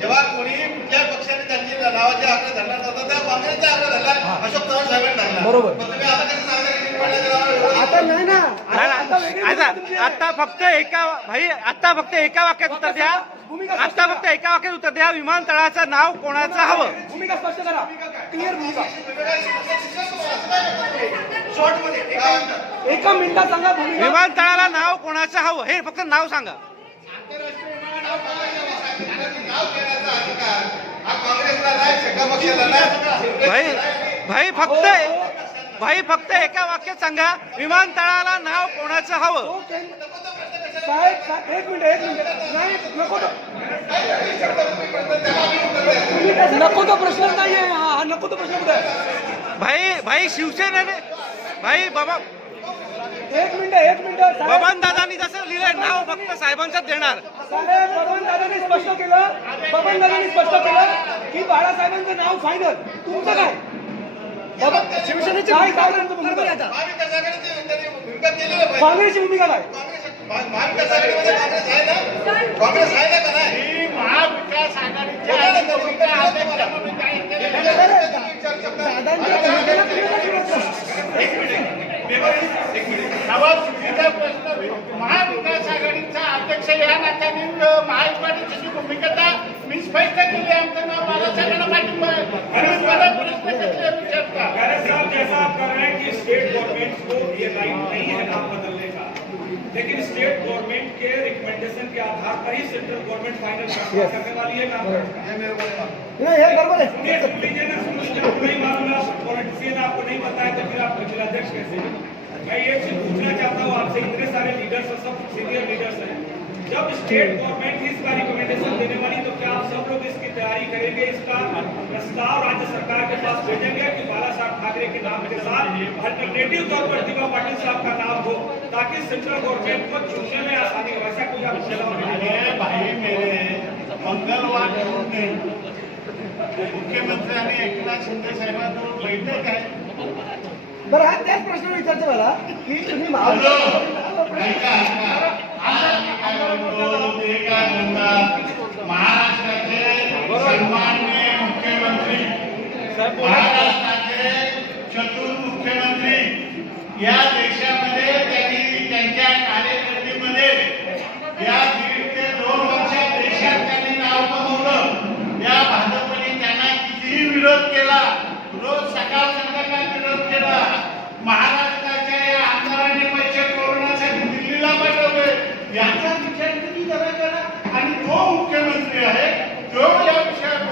जेव्हा कोणी कुठल्या पक्षाने त्यांची नावाचे आकडे धरला नव्हता तेव्हा काँग्रेसचा आकडे धरला अशोक चव्हाण साहेबांनी धरला. बरोबर. पण तुम्ही आता कसं सांगता की दिलीप पाटलांच्या नावाला विरोध आता नाही ना नाही, आता वेगळी भूमिका तुमची आहे. आता फक्त एका वाक्यात उत्तर द्या. आता फक्त एका वाक्यात उत्तर द्या. विमानतळाचं नाव कोणाचं हवं? भूमिका स्पष्ट करा, क्लिअर भूमिका. शॉर्टमध्ये एका मिनिटात. एका मिनिटात सांगा भूमिका. विमानतळाला नाव कोणाचं हवं हे फक्त नाव सांगा. नाव देण्याचा अधिकार हा काँग्रेसला नाही सगळ्या पक्षाला नाही. भाई फक्त एका वाक्यात सांगा विमानतळाला नाव कोणाचं हवं? तो साहेब एक मिनिट नाही नको तो प्रश्नच नाहीये. हा नको तो प्रश्न कुठे आहे? भाई शिवसेनेने बाबा एक मिनिट बबन दादांनी जसं लिहिलंय नाव फक्त साहेबांचंच देणार. साहेब बबनदादांनी स्पष्ट केलं की बाळासाहेबांचं नाव फायनल. तुमचं काय शिवसेनेची काय भूमिका? महाविकास आघाडीची त्यांनी भूमिका केलेली पाहिजे. काँग्रेसची भूमिका काय? महाविकास आघाडीमध्ये काँग्रेस आहे ना? काँग्रेस आहे ना का नाही? ही महाविकास आघाडीच्या कोणाला भूमिका आहे मला? म्हणून काय केलं? दादांच्या भूमिकेला तुम्ही का विरोध करता? नवा चुकीचा प्रश्न महाविकास आघाडीचा अध्यक्ष या नात्याने महाविकासाची भूमिका मी स्पष्ट केली. आमचं नाव बाळासाहेबांना पाठिंबा आहे. आणि मला प्रश्न कसले विचारता? गैरत साहब जैसा आप कर रहे हैं कि स्टेट गवर्नमेंट को ये राइट नहीं है नाम बदलने का, लेकिन स्टेट गवर्नमेंट के रिकमेंडेशन के आधार पर ही सेंट्रल गवर्नमेंट फाइनल फैसला करने वाली है काम करता है। नाही हे बरोबर आहे. सुन लीजिए ना, आपको नहीं मालूम, आप पॉलिटिशियन आपको नहीं पता है तो फिर आप जिलाध्यक्ष कैसे? मैं ये चीज पूछना चाहता हूँ आपसे, इतने सारे लीडर्स और सब सीनियर लीडर्स हैं, जब स्टेट गवर्नमेंट इसका रिकमेंडेशन देने वाली तो क्या आप सब लोग इसकी तैयारी करेंगे, इसका प्रस्ताव राज्य सरकार के पास भेजेंगे कि बाला साहब ठाकरे के नाम के साथ अल्टरनेटिव तौर पर दीपा पाटिल साहब का नाम हो ताकि सेंट्रल गवर्नमेंट को चुनने में आसानी हो? ऐसा कोई आप अरे भाई मेरे मंगलवार ने मुख्यमंत्री आणि एकनाथ शिंदे साहेबांजवळ बैठक आहे. बरं हा त्याच प्रश्न विचारतो मला की तुम्ही महाराष्ट्राचे सन्माननीय मुख्यमंत्री, महाराष्ट्राचे चतुर मुख्यमंत्री, या देशामध्ये त्यांनी त्यांच्या कारकिर्दीमध्ये या 1.5 ते 2 वर्षात देशात त्यांनी नाव कमवलं. या भाजपने त्यांना कितीही विरोध केला, रोज सकाळ संध्याकाळ विरोध केला. महाराष्ट्राच्या या आमदारांनी पैसे कोरोनासाठी दिल्लीला पाठवले. याचा विचार तुम्ही जरा करा. आणि तो मुख्यमंत्री आहे तो या विषयावर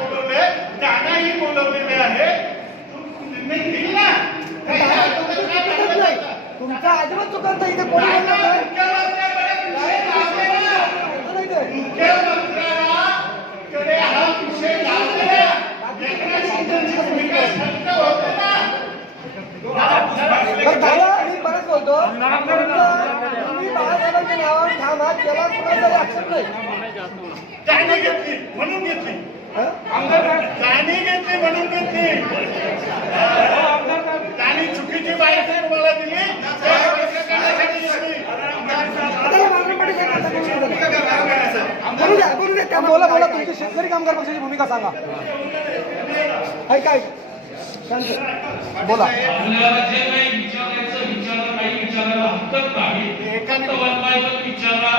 अजिबात चुकत नाही इथे कोणी बोललं नाही. मुख्यमंत्र्याकडे हा विषय जाता एकनाथ भूमिका स्पष्ट होते ना. पण दादा मी बरंच बोलतो तुम्ही बाळासाहेबांच्या नावावर ठाम आहात त्याला कुणाचाही आक्षेप नाही. त्याने घेतली म्हणून घेतली, हं? त्याने घेतली म्हणून घेतली. त्याने चुकीची माहिती तुम्हाला दिली त्या भूमिका करण्यासाठी घेतली. बोलू द्या त्या बोला तुमची शेतकरी कामगार पक्षाची भूमिका सांगा. काय शांत बोला. आपल्याला जे काही विचारायचं विचारा, काही विचारायला हरकत नाही. फक्त वनबायबल विचारा,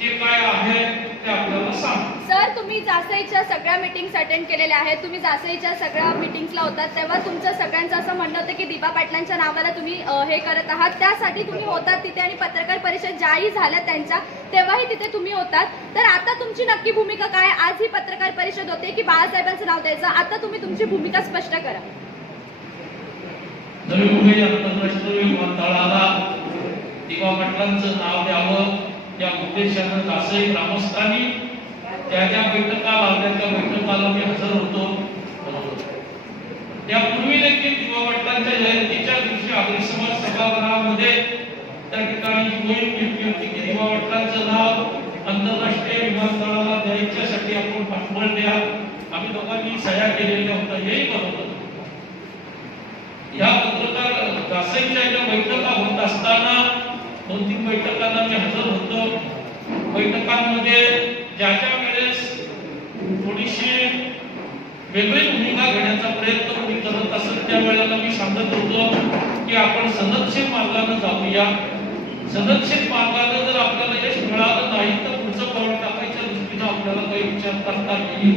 जे काय आहे ते आपल्याला सांग. सर, तुम्ही जासईच्या सगळ्या मीटिंग्स अटेंड केलेल्या आहेत. तुम्ही जासईच्या सगळ्या मीटिंग्सला होतात तेव्हा तुमचं सगळ्यांचं असं म्हणणं होतं की दिपा पाटलांच्या नावाला तुम्ही हे करत आहात. त्यासाठी तुम्ही होतात तिथे आणि पत्रकार परिषद ज्याही झाल्या त्यांच्या तेव्हाही तिथे तुम्ही होतात. तर आता तुमची नक्की भूमिका काय? आज ही पत्रकार परिषद होते की बाळासाहेबांचं नाव द्यायचं? आता तुम्ही तुमची भूमिका स्पष्ट करा. नवी मुंबई आंतरराष्ट्रीय विमानतळाला दिपा पाटलांचं नाव द्यावं या उद्देशानं जासई ग्रामस्थांनी ज्या बैठका लावल्या त्या बैठकाला मी हजर होतो. त्यापूर्वी देखील दिपा पाटलांच्या जयंतीच्या दिवशी आगरी समाज सभागृहामध्ये त्या ठिकाणी मोहीम घेतली होती की दिपा पाटलांचं नाव आंतरराष्ट्रीय विमानतळाला द्यायच्यासाठी आपण पाठबळ द्या. आम्ही दोघांनी सह्या केलेल्या होत्या, हेही बरोबर. या पत्रकार जासईच्या ज्या बैठका होत असताना 2-3 बैठकांना मी हजर होतो. बैठकांमध्ये ज्या वेळेस थोडीशी वेगळी भूमिका घेण्याचा प्रयत्न मी करत असत त्यावेळेला मी सांगत होतो की आपण सनदशीर मार्गाने जाऊया. सनदशीर मार्गाने जर आपल्याला यश मिळालं नाही तर पुढचं पाऊल टाकायच्या दृष्टीनं आपल्याला काही विचार करता येईल.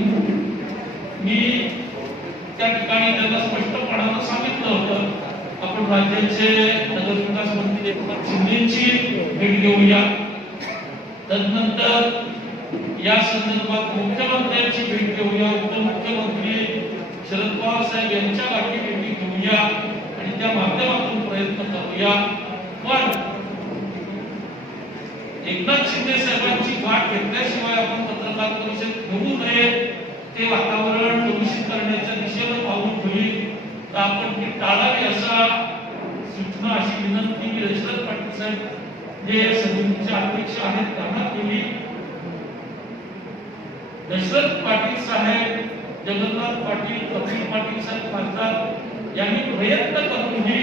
मी त्या ठिकाणी त्यांना स्पष्टपणानं सांगितलं होतं आपण राज्याचे नगरविकास मंत्री एकनाथ शिंदेची भेट घेऊया. तदनंतर या संदर्भात मुख्यमंत्र्यांची भेट घेऊया, उपमुख्यमंत्री शरद पवार साहेब यांच्या गाठी भेटी घेऊया आणि त्या माध्यमातून प्रयत्न करूया. पण एकनाथ शिंदे साहेबांची गाठ घेतल्याशिवाय आपण पत्रकार परिषद घेऊ नये, ते वातावरण प्रदूषित करण्याच्या दिशेनं पाऊल ठेवली तर आपण ती टाळावी असा सूचना, अशी विनंती मी दशरथ पाटील साहेब जे समितीचे अध्यक्ष आहेत त्यांना केली. दशरथ पाटील साहेब, जगन्नाथ पाटील, कपिल पाटील साहेब खासदार यांनी प्रयत्न करूनही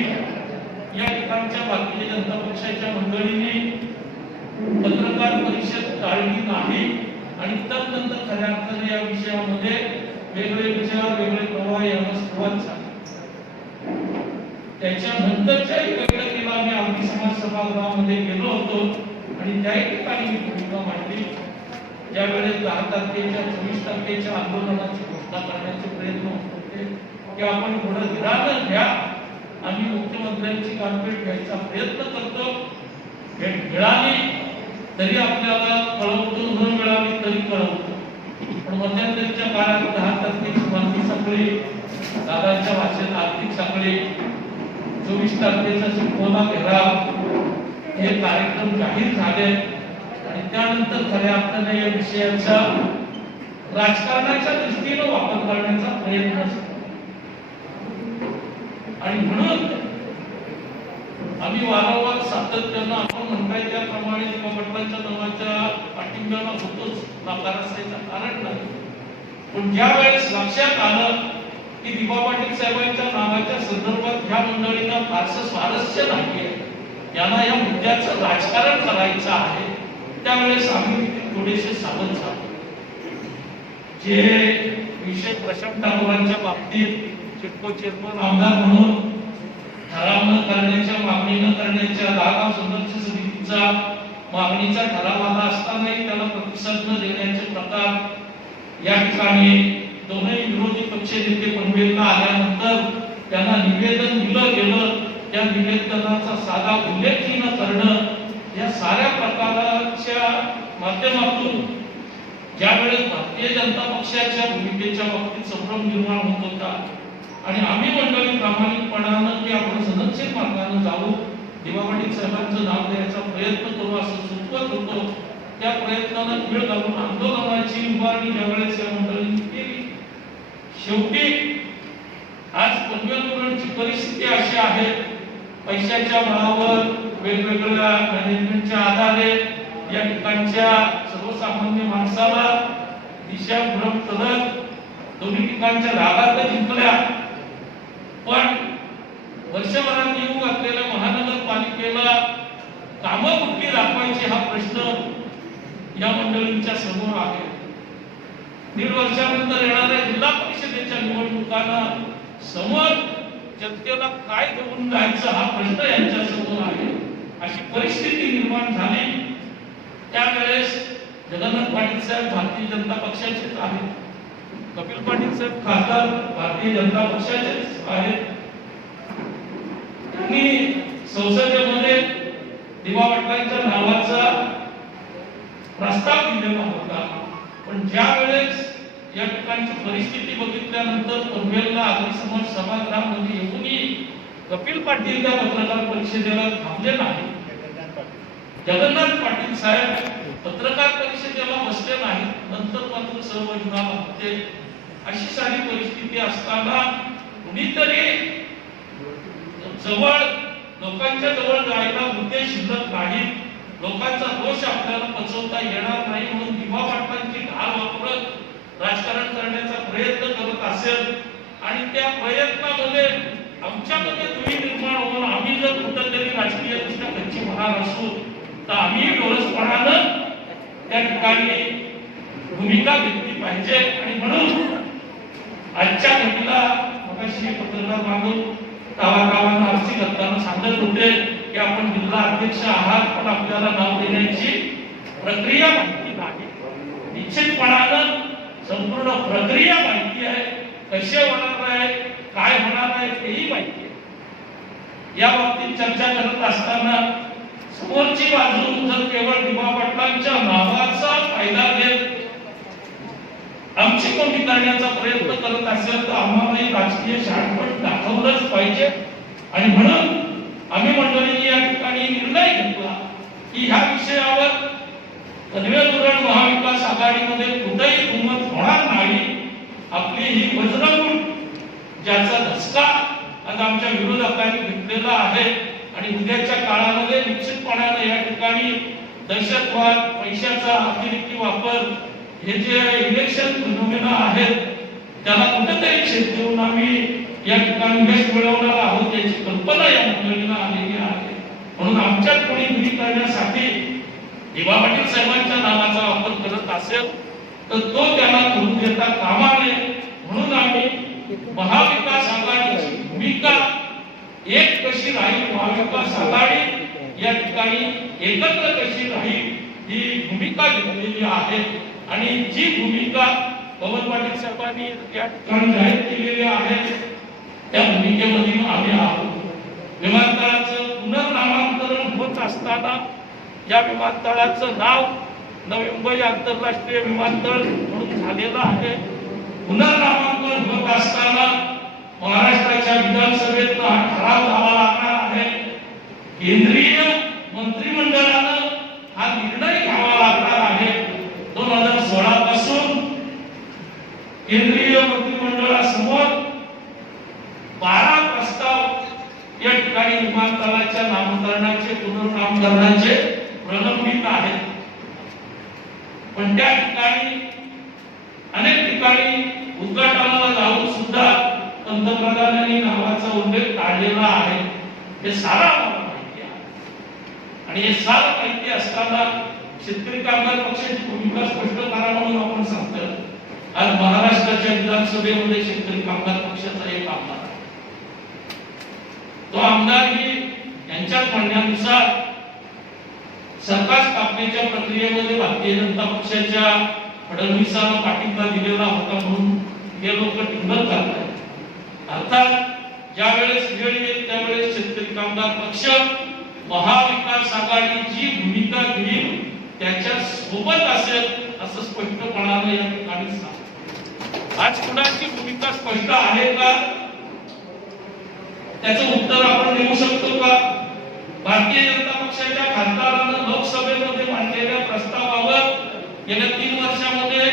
या ठिकाणच्या भारतीय जनता पक्षाच्या मंडळींनी पत्रकार परिषद टाळली नाही आणि तदनंतर खऱ्या अर्थाने या विषयामध्ये वेगळे विचार, वेगळे प्रवाह याला सुरुवात झाली. त्याच्यानंतरच्याही बैठकीला मी आगरी समाज सभागृहामध्ये गेलो होतो आणि त्याही ठिकाणी मी भूमिका मांडली. ज्यावेळेस 10 तारखेच्या 24 तारखेच्या आंदोलनाची घोषणा करण्याचे प्रयत्न होत होते की आपण थोडं धीरानं घ्या, आम्ही मुख्यमंत्र्यांची गाठभेट घ्यायचा प्रयत्न करतो. भेट मिळाली तरी आपल्याला कळवतो, न मिळाली तरी कळवतो. पण मध्यंतरीच्या काळात 10 तारखेची मागणी साखळी, दादांच्या भाषेत आर्थिक साखळी, 24 तारखेचा चिपकोना घेराव हे कार्यक्रम जाहीर झाले आणि त्यानंतर खऱ्या अर्थाने या विषयाचा राजकारणाच्या दृष्टीने वापर करण्याचा प्रयत्न झाला. आणि म्हणून आम्ही वारंवार सातत्यानं आपण म्हणताय त्याप्रमाणे दिपा पाटलांच्या नावाच्या पाठिंब्याला होतोच, नाकार असण्याचं कारण नाही. पण ज्या वेळेस लक्षात आलं की दिपा पाटील साहेबांच्या नावाच्या संदर्भात ह्या मंडळींना फारसं स्वारस्य नाहीये, यांना या मुद्द्याचं राजकारण करायचं आहे, त्यावेळेस आम्ही थोडेसे सावध झालो. जे विषय प्रशांत ठाकूरांच्या बाबतीत चिटको चेअरमन आमदार म्हणून ठराव न करण्याच्या, मागणी न करण्याच्या, 10 गाव संघर्ष समितीचा मागणीचा ठराव आला असतानाही त्याला प्रतिसाद न देण्याचे प्रकार या ठिकाणी दोन्ही विरोधी पक्ष नेते पनवेलला आल्यानंतर त्यांना निवेदन दिलं गेलं, त्या निवेदनाचा साधा उल्लेखही न करणं, या साऱ्या प्रकाराच्या माध्यमातून ज्यावेळेस भारतीय जनता पक्षाच्या भूमिकेच्या बाबतीत संभ्रम निर्माण होत होता आणि आम्ही मंडळी प्रामाणिकपणानं की आपण सनदशीर मार्गाने जाऊ, दिवा पाटील साहेबांचं नाव द्यायचा प्रयत्न करू असं सुचवत होतो. त्या प्रयत्नाला वेळ घालून आंदोलनाची उभारणी ज्यावेळेस या मंडळींनी केली, शेवटी आज पनवेल धरणची परिस्थिती अशी आहे, पैशाच्या बळावर वेगवेगळ्या मॅनेजमेंटच्या आधारे या ठिकाणच्या सर्वसामान्य माणसाला दिशाभ्रम करत दोन्ही ठिकाणच्या जागा तर जिंकल्या, पण वर्षभरात येऊ घातलेल्या महानगरपालिकेला कामं कुठली दाखवायची हा प्रश्न या मंडळींच्या समोर आहे. 1.5 वर्षानंतर येणाऱ्या जिल्हा परिषदेच्या निवडणुकांना समोर जनतेला काय देऊन जायचं हा प्रश्न यांच्या समोर आहे. अशी परिस्थिती निर्माण झाली. त्यावेळेस जगन्नाथ पाटील साहेब भारतीय जनता पक्षाचेच आहेत, कपिल पाटील साहेब खासदार भारतीय जनता पक्षाचेच आहेत. त्यांनी संसदेमध्ये दिवा पाटलांच्या नावाचा प्रस्ताव दिलेला होता, पण ज्या वेळेस या ठिकाणची परिस्थिती बघितल्यानंतर पनवेलला अग्निशमन सभागृहामध्ये येऊनही कपिल पाटील या पत्रकार परिषदेला थांबले नाही. जगन्नाथ पाटील साहेब पत्रकार परिषदेला बसले नाही, नंतर मात्र सर्व विभाग होते. अशी सारी परिस्थिती असताना कुणीतरी जवळ लोकांच्या जवळ जायला मुद्दे शिल्लक नाहीत, लोकांचा दोष आपल्याला पचवता येणार नाही म्हणून दिवा पाटलांची ढाल वापरत राजकारण करण्याचा प्रयत्न करत असेल आणि त्या प्रयत्नामध्ये आमच्यामध्ये दुही निर्माण होऊन आम्ही जर कुठंतरी राजकीय दृष्ट्या कच्ची होणार असू तर आम्ही डोळसपणानं त्या ठिकाणी भूमिका घेतली पाहिजे. आणि म्हणून आजच्या घटनेला मगाशी पत्रकार मागून गावागावांना आरसी करताना सांगत होते की आपण जिल्हा अध्यक्ष आहात, पण आपल्याला नाव देण्याची प्रक्रिया माहिती नाही. निश्चितपणानं संपूर्ण प्रक्रिया माहिती आहे, कसे होणार आहे, काय होणार आहे तेही माहिती आहे. या बाबतीत चर्चा करत असताना समोरची बाजू जर केवळ दिवा पाटलांच्या नावाचा फायदा घेत आमची कोणी करण्याचा प्रयत्न करत असेल तर आम्हालाही राजकीय शहाणपण दाखवलंच पाहिजे. आणि म्हणून आम्ही मंडळींनी या ठिकाणी निर्णय घेतला की ह्या विषयावर पनवेल धरण महाविकास आघाडीमध्ये कुठेही बहुमत होणार नाही. आपली ही वज्रमूठ ज्याचा धसका आज आमच्या विरोधकांनी घेतलेला आहे आणि उद्याच्या काळामध्ये निश्चितपणाने या ठिकाणी दहशतवाद, पैशाचा अतिरेकी वापर, हे जे इलेक्शन फिनॉमिना आहेत त्याला कुठेतरी छेद देऊन आम्ही या ठिकाणी यश मिळवणार आहोत याची कल्पना या मंडळीला आलेली आहे. म्हणून आमच्यात कोणी विधी करण्यासाठी दिवा पाटील साहेबांच्या नावाचा वापर करत असेल तर तो त्याला करू देता कामा नये. म्हणून आम्ही महाविकास आघाडीची भूमिका एक कशी राहील, महाविकास आघाडी या ठिकाणी एकत्र कशी राहील ही भूमिका घेतलेली आहे. आणि जी भूमिका पवन पाटील साहेबांनी या ठिकाणी जाहीर केलेली आहे त्या भूमिकेमध्ये आम्ही आहोत. विमानतळाचं पुनर्नामांकरण होत असताना या विमानतळाचं नाव नवी मुंबई आंतरराष्ट्रीय विमानतळ म्हणून झालेलं आहे. पुनर्नामांकन होत असताना महाराष्ट्राच्या विधानसभेत हा ठराव झाला लागणार आहे. केंद्रीय मंत्रिमंडळानं हा निर्णय घ्यावा लागणार आहे. 2016 पासून केंद्रीय मंत्रिमंडळासमोर 12 प्रस्ताव या ठिकाणी विमानतळाच्या नामकरणाचे, पुनर्नामकरणाचे प्रलंबित आहेत. पण त्या ठिकाणी अनेक ठिकाणी उद्घाटनाला जाऊन सुद्धा पंतप्रधानांनी नावाचा उल्लेख काढलेला आहे. हे सारा माहिती आहे. आणि हे सारं माहिती असताना शेतकरी कामगार पक्षाची भूमिका स्पष्ट करा म्हणून आपण सांगतो. आज महाराष्ट्राच्या विधानसभेमध्ये शेतकरी कामगार पक्षाचा एक आमदार, तो आमदारही यांच्याच म्हणण्यानुसार सरकार स्थापनेच्या प्रक्रियेमध्ये भारतीय जनता पक्षाच्या फडणवीसांना पाठिंबा दिलेला होता म्हणून हे लोक टिंगल करतात. अर्थात ज्या वेळेस वेळ येईल त्यावेळेस शेतकरी कामगार पक्ष महाविकास आघाडी जी भूमिका घेईल त्याच्या सोबत असेल असं स्पष्टपणाने या ठिकाणी सांगतो. आज कुणाची भूमिका स्पष्ट आहे का त्याचं उत्तर आपण देऊ शकतो का? भारतीय जनता पक्षाच्या खासदारांना लोकसभेमध्ये मांडलेल्या प्रस्तावावर गेल्या 3 वर्षामध्ये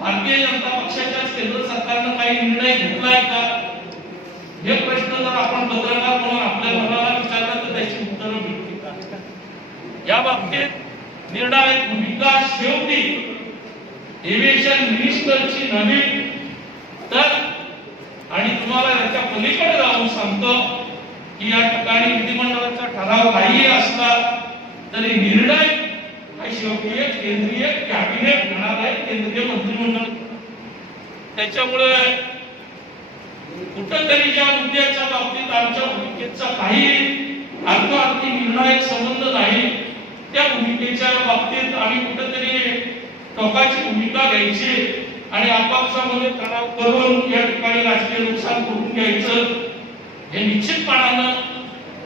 भारतीय जनता पक्षाच्या केंद्र सरकारनं काही निर्णय घेतलाय का, हे प्रश्न जर आपण पत्रकार म्हणून आपल्या मनाला विचारला तर त्याची उत्तरं मिळतील. या बाबतीत निर्णायक भूमिका शेवटी एव्हिएशन मिनिस्टरची नव्हे तर, आणि तुम्हाला याच्या पलीकडे जाऊन सांगतो की या ठिकाणी विधिमंडळाचा ठराव काही असला तरी निर्णय हा शेवटी एक केंद्रीय कॅबिनेट घेणार आहे, केंद्रीय मंत्रिमंडळ. त्याच्यामुळे कुठंतरी ज्या मुद्द्याच्या बाबतीत आमच्या भूमिकेचा काही अर्थार्थी निर्णायक संबंध नाही, त्या भूमिकेच्या बाबतीत आम्ही कुठंतरी टोकाची भूमिका घ्यायची आणि आपापसामध्ये तणाव करून या ठिकाणी राजकीय नुकसान करून घ्यायचं, हे निश्चितपणानं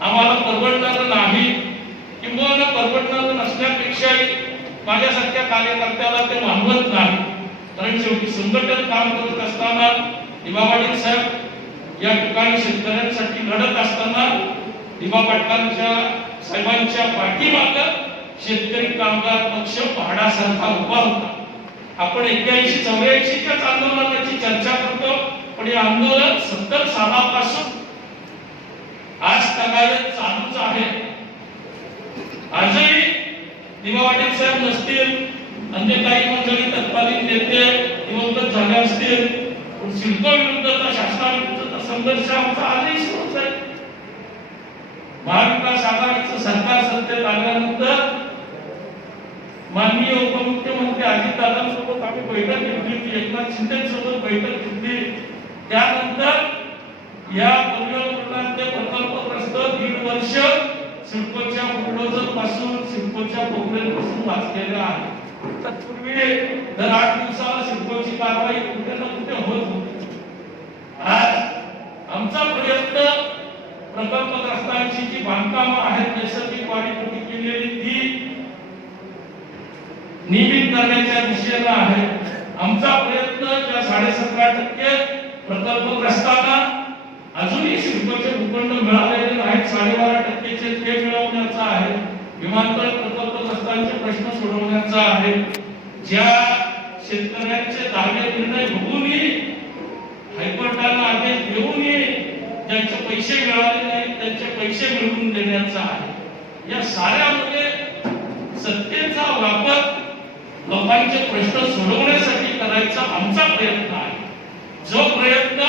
आम्हाला परवडणारं नाही. किंवा परवडणारं नसल्यापेक्षाही माझ्यासारख्या कार्यकर्त्याला ते मानवत नाही. कारण शेवटी संघटन काम करत असताना दिवा पाटील साहेब या ठिकाणी शेतकऱ्यांसाठी लढत असताना दिवा पाटलांच्या साहेबांच्या पाठीमागं शेतकरी कामगार पक्ष पहाडासारखा उभा होता. आपण 81-84च्याच आंदोलनाची चर्चा करतो, पण हे आंदोलन 70 सालापासून आज तगायत चालूच आहे. आजही दिवा पाटील साहेब नसतील, अन्य काही मंडळी तत्कालीन नेते दिवंगत झाले असतील, पण सिडको विरुद्धचा शासनाविरुद्धचा संघर्ष आमचा आजही सुरूच आहे. महाविकास आघाडीचं सरकार सत्तेत आल्यानंतर माननीय उपमुख्यमंत्री अजितदादांसोबत आम्ही बैठक घेतली होती, एकनाथ शिंदेसोबत बैठक घेतली. त्यानंतर या परियोजनांचे प्रकल्पग्रस्त 1.5 वर्ष सिडकोच्या बुलडोझर पासून सिडकोच्या पोखरेपासून वाचलेले आहे. तत्पूर्वी दर 8 दिवसाला सिडकोची कारवाई कुठे ना कुठे होत होती. आज आमचा प्रयत्न प्रकल्पग्रस्तांची जी बांधकामं आहेत नैसर्गिक वाढीपोटी केलेली ती नियमित करण्याच्या दिशेनं आहे. आमचा प्रयत्न त्या 17.5% प्रकल्पग्रस्तांना अजूनही सिडकोचे भूखंड मिळालेले नाहीत, 12.5%चे ते मिळवण्याचा आहे. विमानतळ प्रकल्पग्रस्तांचे प्रश्न सोडवण्याचा आहे. ज्या शेतकऱ्यांचे दावे निर्णय होऊनही हायकोर्टानं आदेश देऊनही ज्यांचे पैसे मिळाले नाहीत त्यांचे पैसे मिळवून देण्याचा आहे. या साऱ्यामध्ये सत्तेचा वापर लोकांचे प्रश्न सोडवण्यासाठी करायचा आमचा प्रयत्न आहे. जो प्रयत्न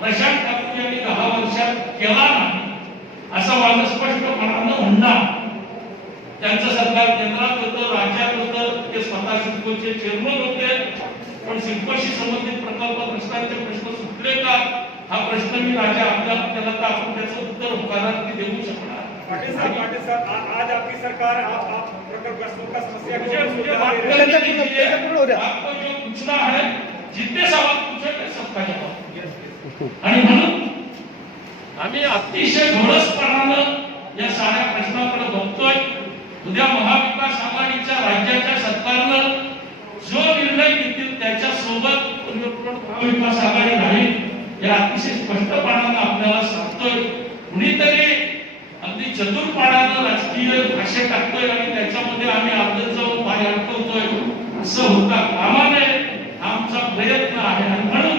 प्रशांत ठाकूर यांनी 10 वर्षात केला नाही असं मला स्पष्टपणानं म्हणणार. त्यांचं सरकार केंद्रात होतं, राज्यात होतं, ते स्वतः सिडकोचे चेअरमन होते, पण सिडकोशी संबंधित प्रकल्पग्रस्तांचे प्रश्न सुटले का हा प्रश्न मी राजा आपल्याला केला तर आपण त्याचं उत्तर होकारार्थी देऊ शकणार. पाटिल साहब आज आपकी सरकार आप प्रकल्पग्रस्तों का समस्या आपको जो पूछना है जितने सवाल पूछे ते सबका जवाब. आणि म्हणून आम्ही अतिशय धोळसपणानं या साऱ्या प्रश्नाकडे बघतोय. उद्या महाविकास आघाडीच्या राज्याच्या सरकारनं जो निर्णय घेतील त्याच्या सोबत महाविकास आघाडी राहील या अतिशय स्पष्टपणानं आपल्याला सांगतोय. कुणीतरी अगदी चतुरपणानं राजकीय भाषे टाकतोय आणि त्याच्यामध्ये आम्ही अर्धत जाऊन पाय अडकवतोय असं होता कामा नये. आमचा प्रयत्न आहे आणि म्हणून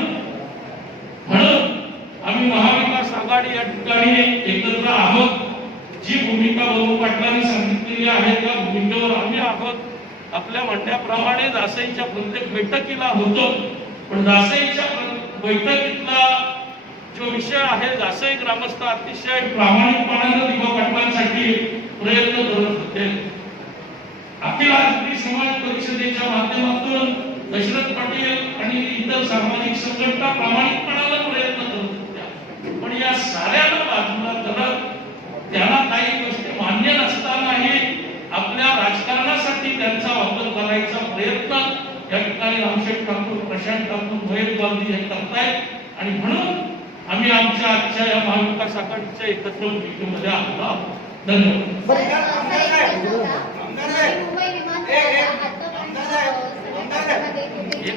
आम्ही महाविकास आघाडी या ठिकाणी एकत्र आहोत. जी भूमिका बाबू पाटलांनी सांगितलेली आहे त्या भूमिकेवर आम्ही आहोत. आपल्या म्हणण्याप्रमाणे दासईच्या प्रत्येक बैठकीला होतो, पण दासईच्या बैठकीतला जो विषय आहे दासई ग्रामस्थ अतिशय प्रामाणिकपणाने दिवा पाटलांसाठी प्रयत्न करत होते. अखिल भारतीय समाज परिषदेच्या माध्यमातून दशरथ पाटील आणि इतर सामाजिक संघटना प्रामाणिकपणाने प्रयत्न करत होत्या, पण या साऱ्याला बाजूला करत त्यांना काही गोष्टी मान्य नसतानाही आपल्या राजकारणासाठी त्यांचा वापर करायचा प्रयत्न या ठिकाणी रामशेठ ठाकूर, प्रशांत ठाकूर, महेश गांधी हे करतायत. आणि म्हणून आम्ही आमच्या आजच्या या महाविकास आघाडीच्या एकत्र भूमिकेमध्ये आलो आहोत. धन्यवाद.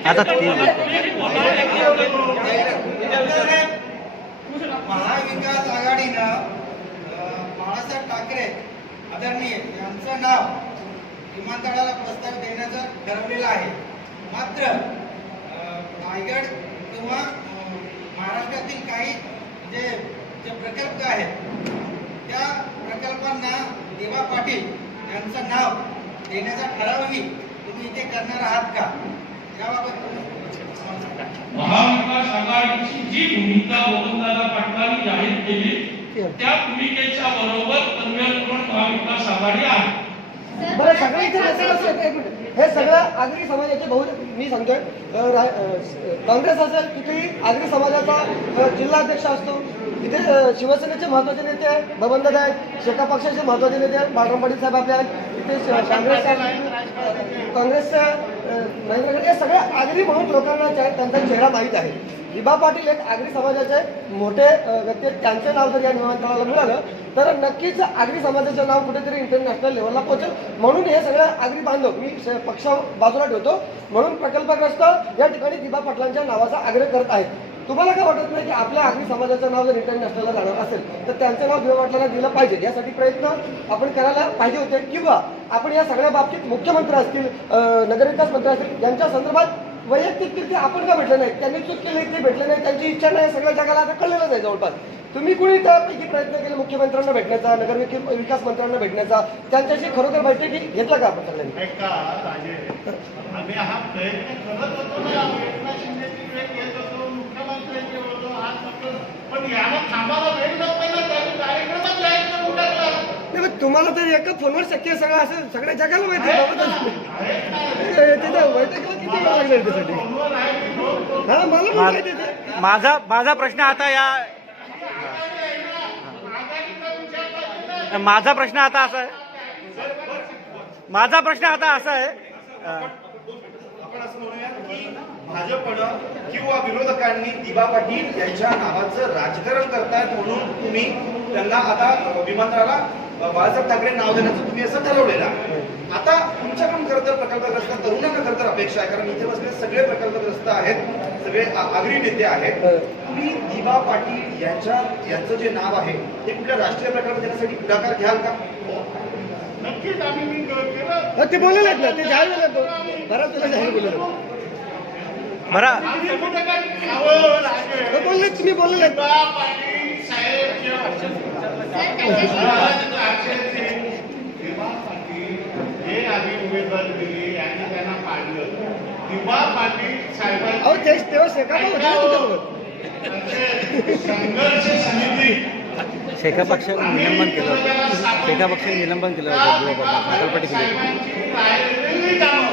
आता महाविकास आघाडीनं बाळासाहेब ठाकरे आदरणीय यांचं नाव विमानतळाला प्रस्ताव देण्याचं ठरवलेलं आहे. मात्र रायगड किंवा महाराष्ट्रातील काही जे प्रकल्प आहेत त्या प्रकल्पांना दिवा पाटील यांचं नाव देण्याचा ठरावही तुम्ही इथे करणार आहात का? याबाबत महाविकास आघाडीची जी भूमिका वसंतदादा पाटलांनी जाहीर केली त्या भूमिकेच्या बरोबर कन्व्हेन्सवर महाविकास आघाडी आहे. बरं सगळे इथे असं कसं एक मिनिट. हे सगळं आगरी समाजाचे मी सांगतोय काँग्रेस असेल तिथेही आगरी समाजाचा जिल्हाध्यक्ष असतो. इथे शिवसेनेचे महत्वाचे नेते आहेत, बबनदादा आहेत, शेका पक्षाचे महत्वाचे नेते आहेत, बाळराम पाटील साहेब आपले आहेत. इथे काँग्रेसच्या नरेंद्र गड हे सगळे आगरी म्हणून लोकांना त्यांचा चेहरा माहीत आहे. दिबा पाटील एक आगरी समाजाचे मोठे व्यक्ती आहेत. त्यांचं नाव जर या विमानतळाला मिळालं तर नक्कीच आगरी समाजाचं नाव कुठेतरी इंटरनॅशनल लेवलला पोहोचेल. म्हणून हे सगळं आगरी बांधव मी पक्ष बाजूला ठेवतो म्हणून प्रकल्पग्रस्त या ठिकाणी दिबा पाटलांच्या नावाचा आग्रह करत आहेत. तुम्हाला काय वाटत नाही की आपल्या आगरी समाजाचं नाव जर इंटरनॅशनलला जाणार असेल तर त्यांचं नाव दिबा पाटलांना दिलं पाहिजे? यासाठी प्रयत्न आपण करायला पाहिजे होते किंवा आपण या सगळ्या बाबतीत मुख्यमंत्री असतील, नगरविकास मंत्री असतील यांच्या संदर्भात वैयक्तिक कीर्ती आपण का भेटलं नाही? त्यांनी चूक केली ते भेटले नाही, त्यांची इच्छा नाही, सगळ्या जगाला आता कळलेलंच आहे जवळपास. तुम्ही कुणी त्यापैकी प्रयत्न केले मुख्यमंत्र्यांना भेटण्याचा, नगरविकास मंत्र्यांना भेटण्याचा, त्यांच्याशी खरोखर बैठकी घेतला का आपण सगळ्यांनी? ऐका राजे, आम्ही हा प्रयत्न करत होतो ना, एकनाथ शिंदेची भेट घेत होतो, मुख्यमंत्र्यांचे होतो, आज होतो, पण याला थांबायला वेळ नव्हता ना, त्यांनी कार्यक्रमात जाहीर करून टाकला. नाही पण तुम्हाला तर एका फोनवर शक्य सगळं असं सगळ्या जगाला माहिती आहे तिथं बैठकीला किती वेळ लागणार त्यासाठी? हा मला पण माहिती आहे. माझा प्रश्न आता माझा प्रश्न आता असा आहे आपण असं म्हणूया की भाजपनं किंवा विरोधकांनी दिबा पाटील यांच्या नावाचं राजकारण करतायत म्हणून तुम्ही त्यांना आता विमानतळाला बाळासाहेब ठाकरे नाव देण्याचं तुम्ही असं ठरवलेलं आहे. आता तुमच्याकडून खरं तर प्रकल्पग्रस्त तरुणांना खरं तर अपेक्षा आहे, कारण इथे बसलेले सगळे प्रकल्पग्रस्त आहेत, सगळे आगरी नेते आहेत. तुम्ही दिबा पाटील यांचं जे नाव आहे ते कुठल्या राष्ट्रीय प्रकल्प देण्यासाठी पुढाकार घ्याल का? नक्कीच आम्ही मी केलं. ते बोलले आहेत ना, ते जाहीर बोलले, बराच तुला जाहीर बोलले बरं बोलले तुम्ही बोलले आहेत. दिबा पाटील साहेब दिबा पाटील हे आम्ही उमेदवार दिली आणि त्यांना पाडलं. दिबा पाटील अहो साहेबांची तेव्हा शेका संघर्ष समिती शेका पक्षाने निलंबन केलं होतं. शेका पक्षाने निलंबन केलं होतं दिबा पाटील साहेबांची राहिलेली कामं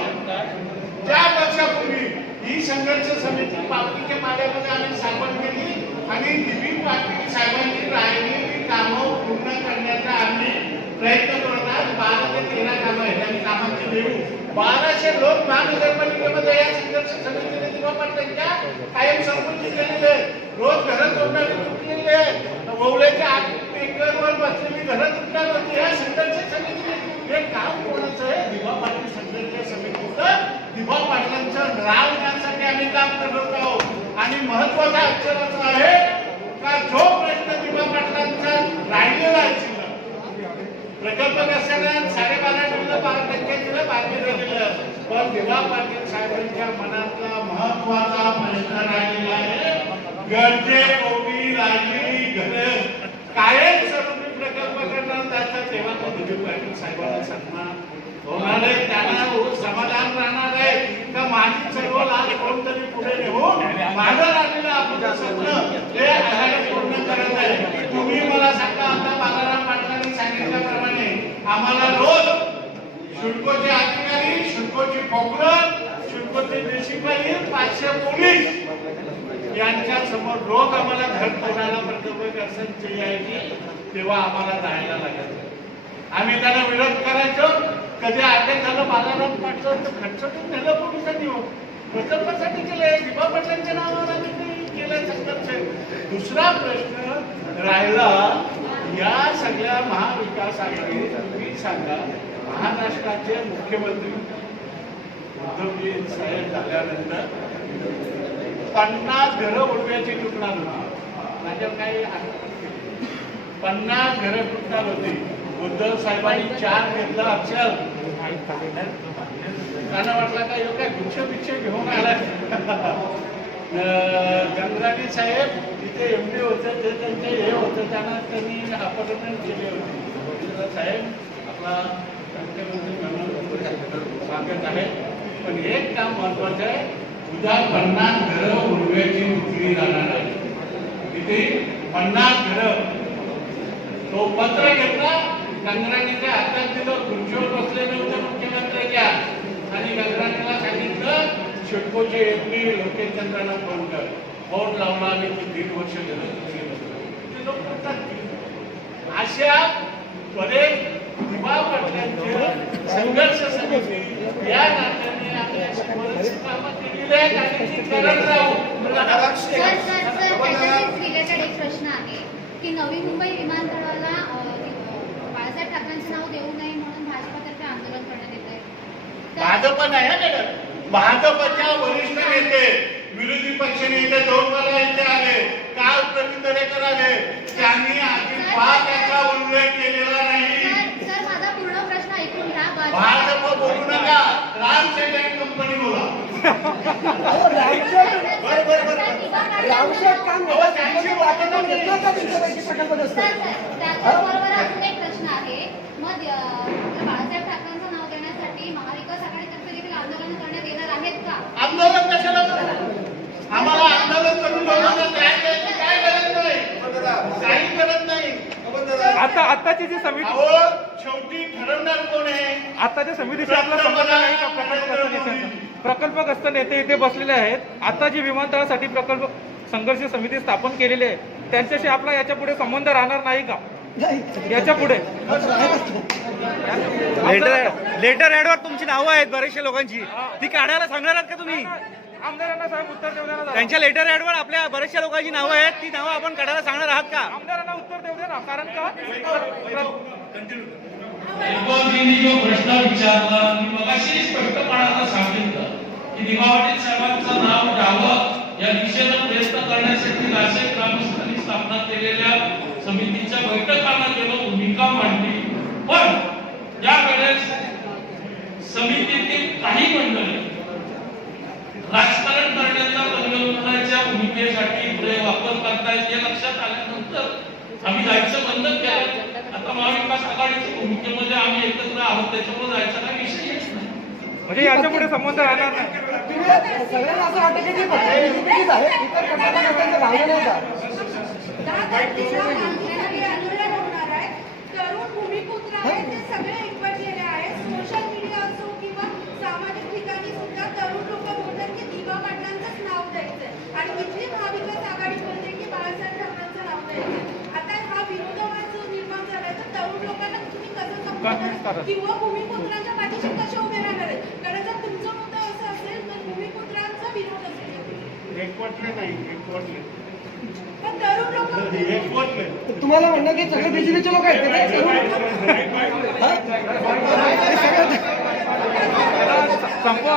त्या वर्षापूर्वी ही संघर्ष समिती पावतीच्या मार्गामध्ये आम्ही स्थापन केली आणि दिलीप पाटील साहेबांची राहिलेली कामं पूर्ण करण्याचा आम्ही प्रयत्न करत आहोत. 12 ते 13 कामं आहेत आणि कामांची देऊ 1200 लोक महानगरपालिकेमध्ये या संघर्ष समितीने दिबा पाटलांच्या कायम संपत्ती केलेले आहेत. रोज घरं तोडणारी तुटलेली आहेत. ववल्याच्या एकरवर बसलेली घरं तुटणार होती. या संघर्ष समितीने हे काम कोणाचं आहे? दिबा पाटील संघर्ष समितीचं दिबा पाटलांचं नाव देण्यासाठी आम्ही काम करत आहोत. आणि महत्वाचा अक्षर असं आहे का जो प्रश्न दिबा पाटलांचा राहिलेला आहे प्रकल्पग्रस्तांना 12.5% 12% दिलं, बाकी राहिलेलं. पण दिबा पाटील साहेबांच्या मनातला महत्वाचा प्रश्न राहिलेला आहे. गरजे ओबी राहिलेली घरं कायम स्वरूपी प्रकल्प करणार त्याचा तेव्हा तो दिलीप पाटील साहेबांना सन्मान होणार आहे. त्यांना समाधान राहणार आहे का माझी सर्व लाच कोणतरी पुढे नेऊन माझं राहिलेलं आपलं स्वप्न ते आघाडी पूर्ण करत आहे. तुम्ही मला सांगा आता बालाराम पाटलांनी सांगितल्याप्रमाणे आम्हाला रोज शुल्कोचे अधिकारी, शुल्कोची पोकरण, शुल्कोचे देशीपाई, 500 पोलीस यांच्या समोर रोज आम्हाला घर तोडायला प्रकल्पग्रस्तांची यायची तेव्हा आम्हाला जायला लागायचं. आम्ही त्याला विरोध करायचो. कधी अटक झालं बालाराम पाटलं तर खटखटून नेलं पोलिसांनी. प्रकल्पासाठी केलंय, दिबा पाटलांच्या नावावर आम्ही केलंय संघर्ष. दुसरा प्रश्न राहिला या सगळ्या महाविकास आघाडी. तुम्ही सांगा महाराष्ट्राचे मुख्यमंत्री उद्धवजी साहेब झाल्यानंतर 50 घरं उडव्याची तुटणार होती. माझ्या काही 50 घरं तुटणार होती. उद्धव साहेबांनी 4 घेतला अक्षर त्यांना वाटला का ह्यो काय गुच्छ घेऊन आलाय. गंगराणी साहेब तिथे एमडी होते ते त्यांचे हे होतं त्यांनी अपॉइंटमेंट केली होती. साहेब आपला मुख्यमंत्री म्हणून स्वागत आहे. पण एक काम महत्वाचं आहे, उद्या 50 घरं उडव्याची विक्री जाणार आहे. किती? 50 घरं. तो पत्र घेतला गंगराणीच्या हातात दिलं. खुर्चीवर बसलेले होते मुख्यमंत्र्याच्या आणि गंगराणीला सांगितलं शिडकोचे एमडी लोकेश चंद्रांना फोन कर. फोन लावला आणि 1.5 वर्ष झालं. ते लोक म्हणतात अशा बरेच दिवा पडल्याचे संघर्ष समिती या नात्याने आपल्याशी बरेच कामं केलेली आहेत आणि ती करत राहू. त्याच्याशीच रिलेटेड एक प्रश्न आहे की नवी मुंबई विमानतळाला बाळासाहेब ठाकरेंचं नाव देऊ नये म्हणून भाजपातर्फे आंदोलन करण्यात येत आहे. भाजप नाही आहे मॅडम. भाजपच्या वरिष्ठ नेते विरोधी पक्ष नेते दोनवेळा येथे आले, काल प्रवीण दरेकर आले, त्यांनी अजिबात त्याचा उल्लेख केलेला नाही. सर माझा पूर्ण प्रश्न ऐकून घ्या. भाजप बोलू नका, रामशेठ अँड कंपनी बोला. रामशेठ काम घेतलं का तुमच्यापैकी प्रकल्प नसतं? त्याचबरोबर अजून एक प्रश्न आहे. मग बाळासाहेब ठाकरेंचं नाव देण्यासाठी महाविकास आघाडीतर्फे देखील आंदोलन करण्यात येणार आहेत का? आंदोलन कशाला करू? आम्हाला आंदोलन करून लोकांना न्याय द्यायची काय गरज नाही, काही गरज नाही. आताची जी समिती अहो शेवटी ठरवणार कोण आहे? आताच्या समितीशी आपला संबंध नाही का? प्रकल्पग्रस्त नेत्यांचा प्रकल्पग्रस्त नेते इथे बसलेले आहेत. आता जी विमानतळासाठी प्रकल्प संघर्ष समिती स्थापन केलेली आहे त्यांच्याशी आपला याच्या पुढे संबंध राहणार नाही का? याच्या पुढे लेटर ऍडवर तुमची नावं आहेत बरेचशा लोकांची, ती काढायला सांगणार आहात का तुम्ही? आमदारांना साहेब उत्तर देऊ द्या. त्यांच्या लेटर ऍडवर आपल्या बऱ्याचशा लोकांची नावं आहेत, ती नावं आपण काढायला सांगणार आहात का? आमदारांना उत्तर देऊ द्या ना. कारण का एकबाबतीने जो प्रश्न विचारला मी मगाशी स्पष्टपणानं सांगितलं की दिवा पाटील साहेबांचं नाव द्यावं या दिशेनं प्रयत्न करण्यासाठी नाशिक ग्रामस्थांनी स्थापना केलेल्या समितीच्या बैठकांना केवळ भूमिका मांडली. पण यावेळेस समितीतील काही मंडळी राजकारण करण्याच्या रंगवण्याच्या भूमिकेसाठी वापर करतायत हे लक्षात आल्यानंतर आम्ही जायचं बंद केलं. आता महाविकास आघाडीच्या भूमिकेमध्ये आम्ही एकत्र आहोत, त्याच्यामुळे जायचा काही विषयच नाही. म्हणजे याच्या पुढे संबंध राहणार नाही. सगळ्यांना असं वाटतं की ती फक्त निवडणुकीच आहे, इतर कर्मचाऱ्यांचं राहिलं नाही का? तरुण भूमिपुत्र आहेत ते सगळे एकवटलेले आहेत. सोशल मीडिया असो किंवा सामाजिक ठिकाणी सुद्धा तरुण लोक बोलतात की दिवा पाटलांचंच नाव द्यायचंय आणि इथली महाविकास आघाडी बोलते की बाळासाहेब ठाकरेंचं नाव द्यायचंय. आता हा विरोधाभास जो निर्माण झालाय तर तरुण लोकांना तुम्ही कसं समजणार किंवा भूमिपुत्रांच्या पाठीशी कसे उभे राहणार आहेत? कारण जर तुमचा मुद्दा असा असेल तर भूमिपुत्रांचा विरोध असेल. एकवटले नाही, एकवटले पण तरुण लोक एकवटले. तुम्हाला म्हणणं की सगळे बीजेपीचे लोक आहेत का? संपवा.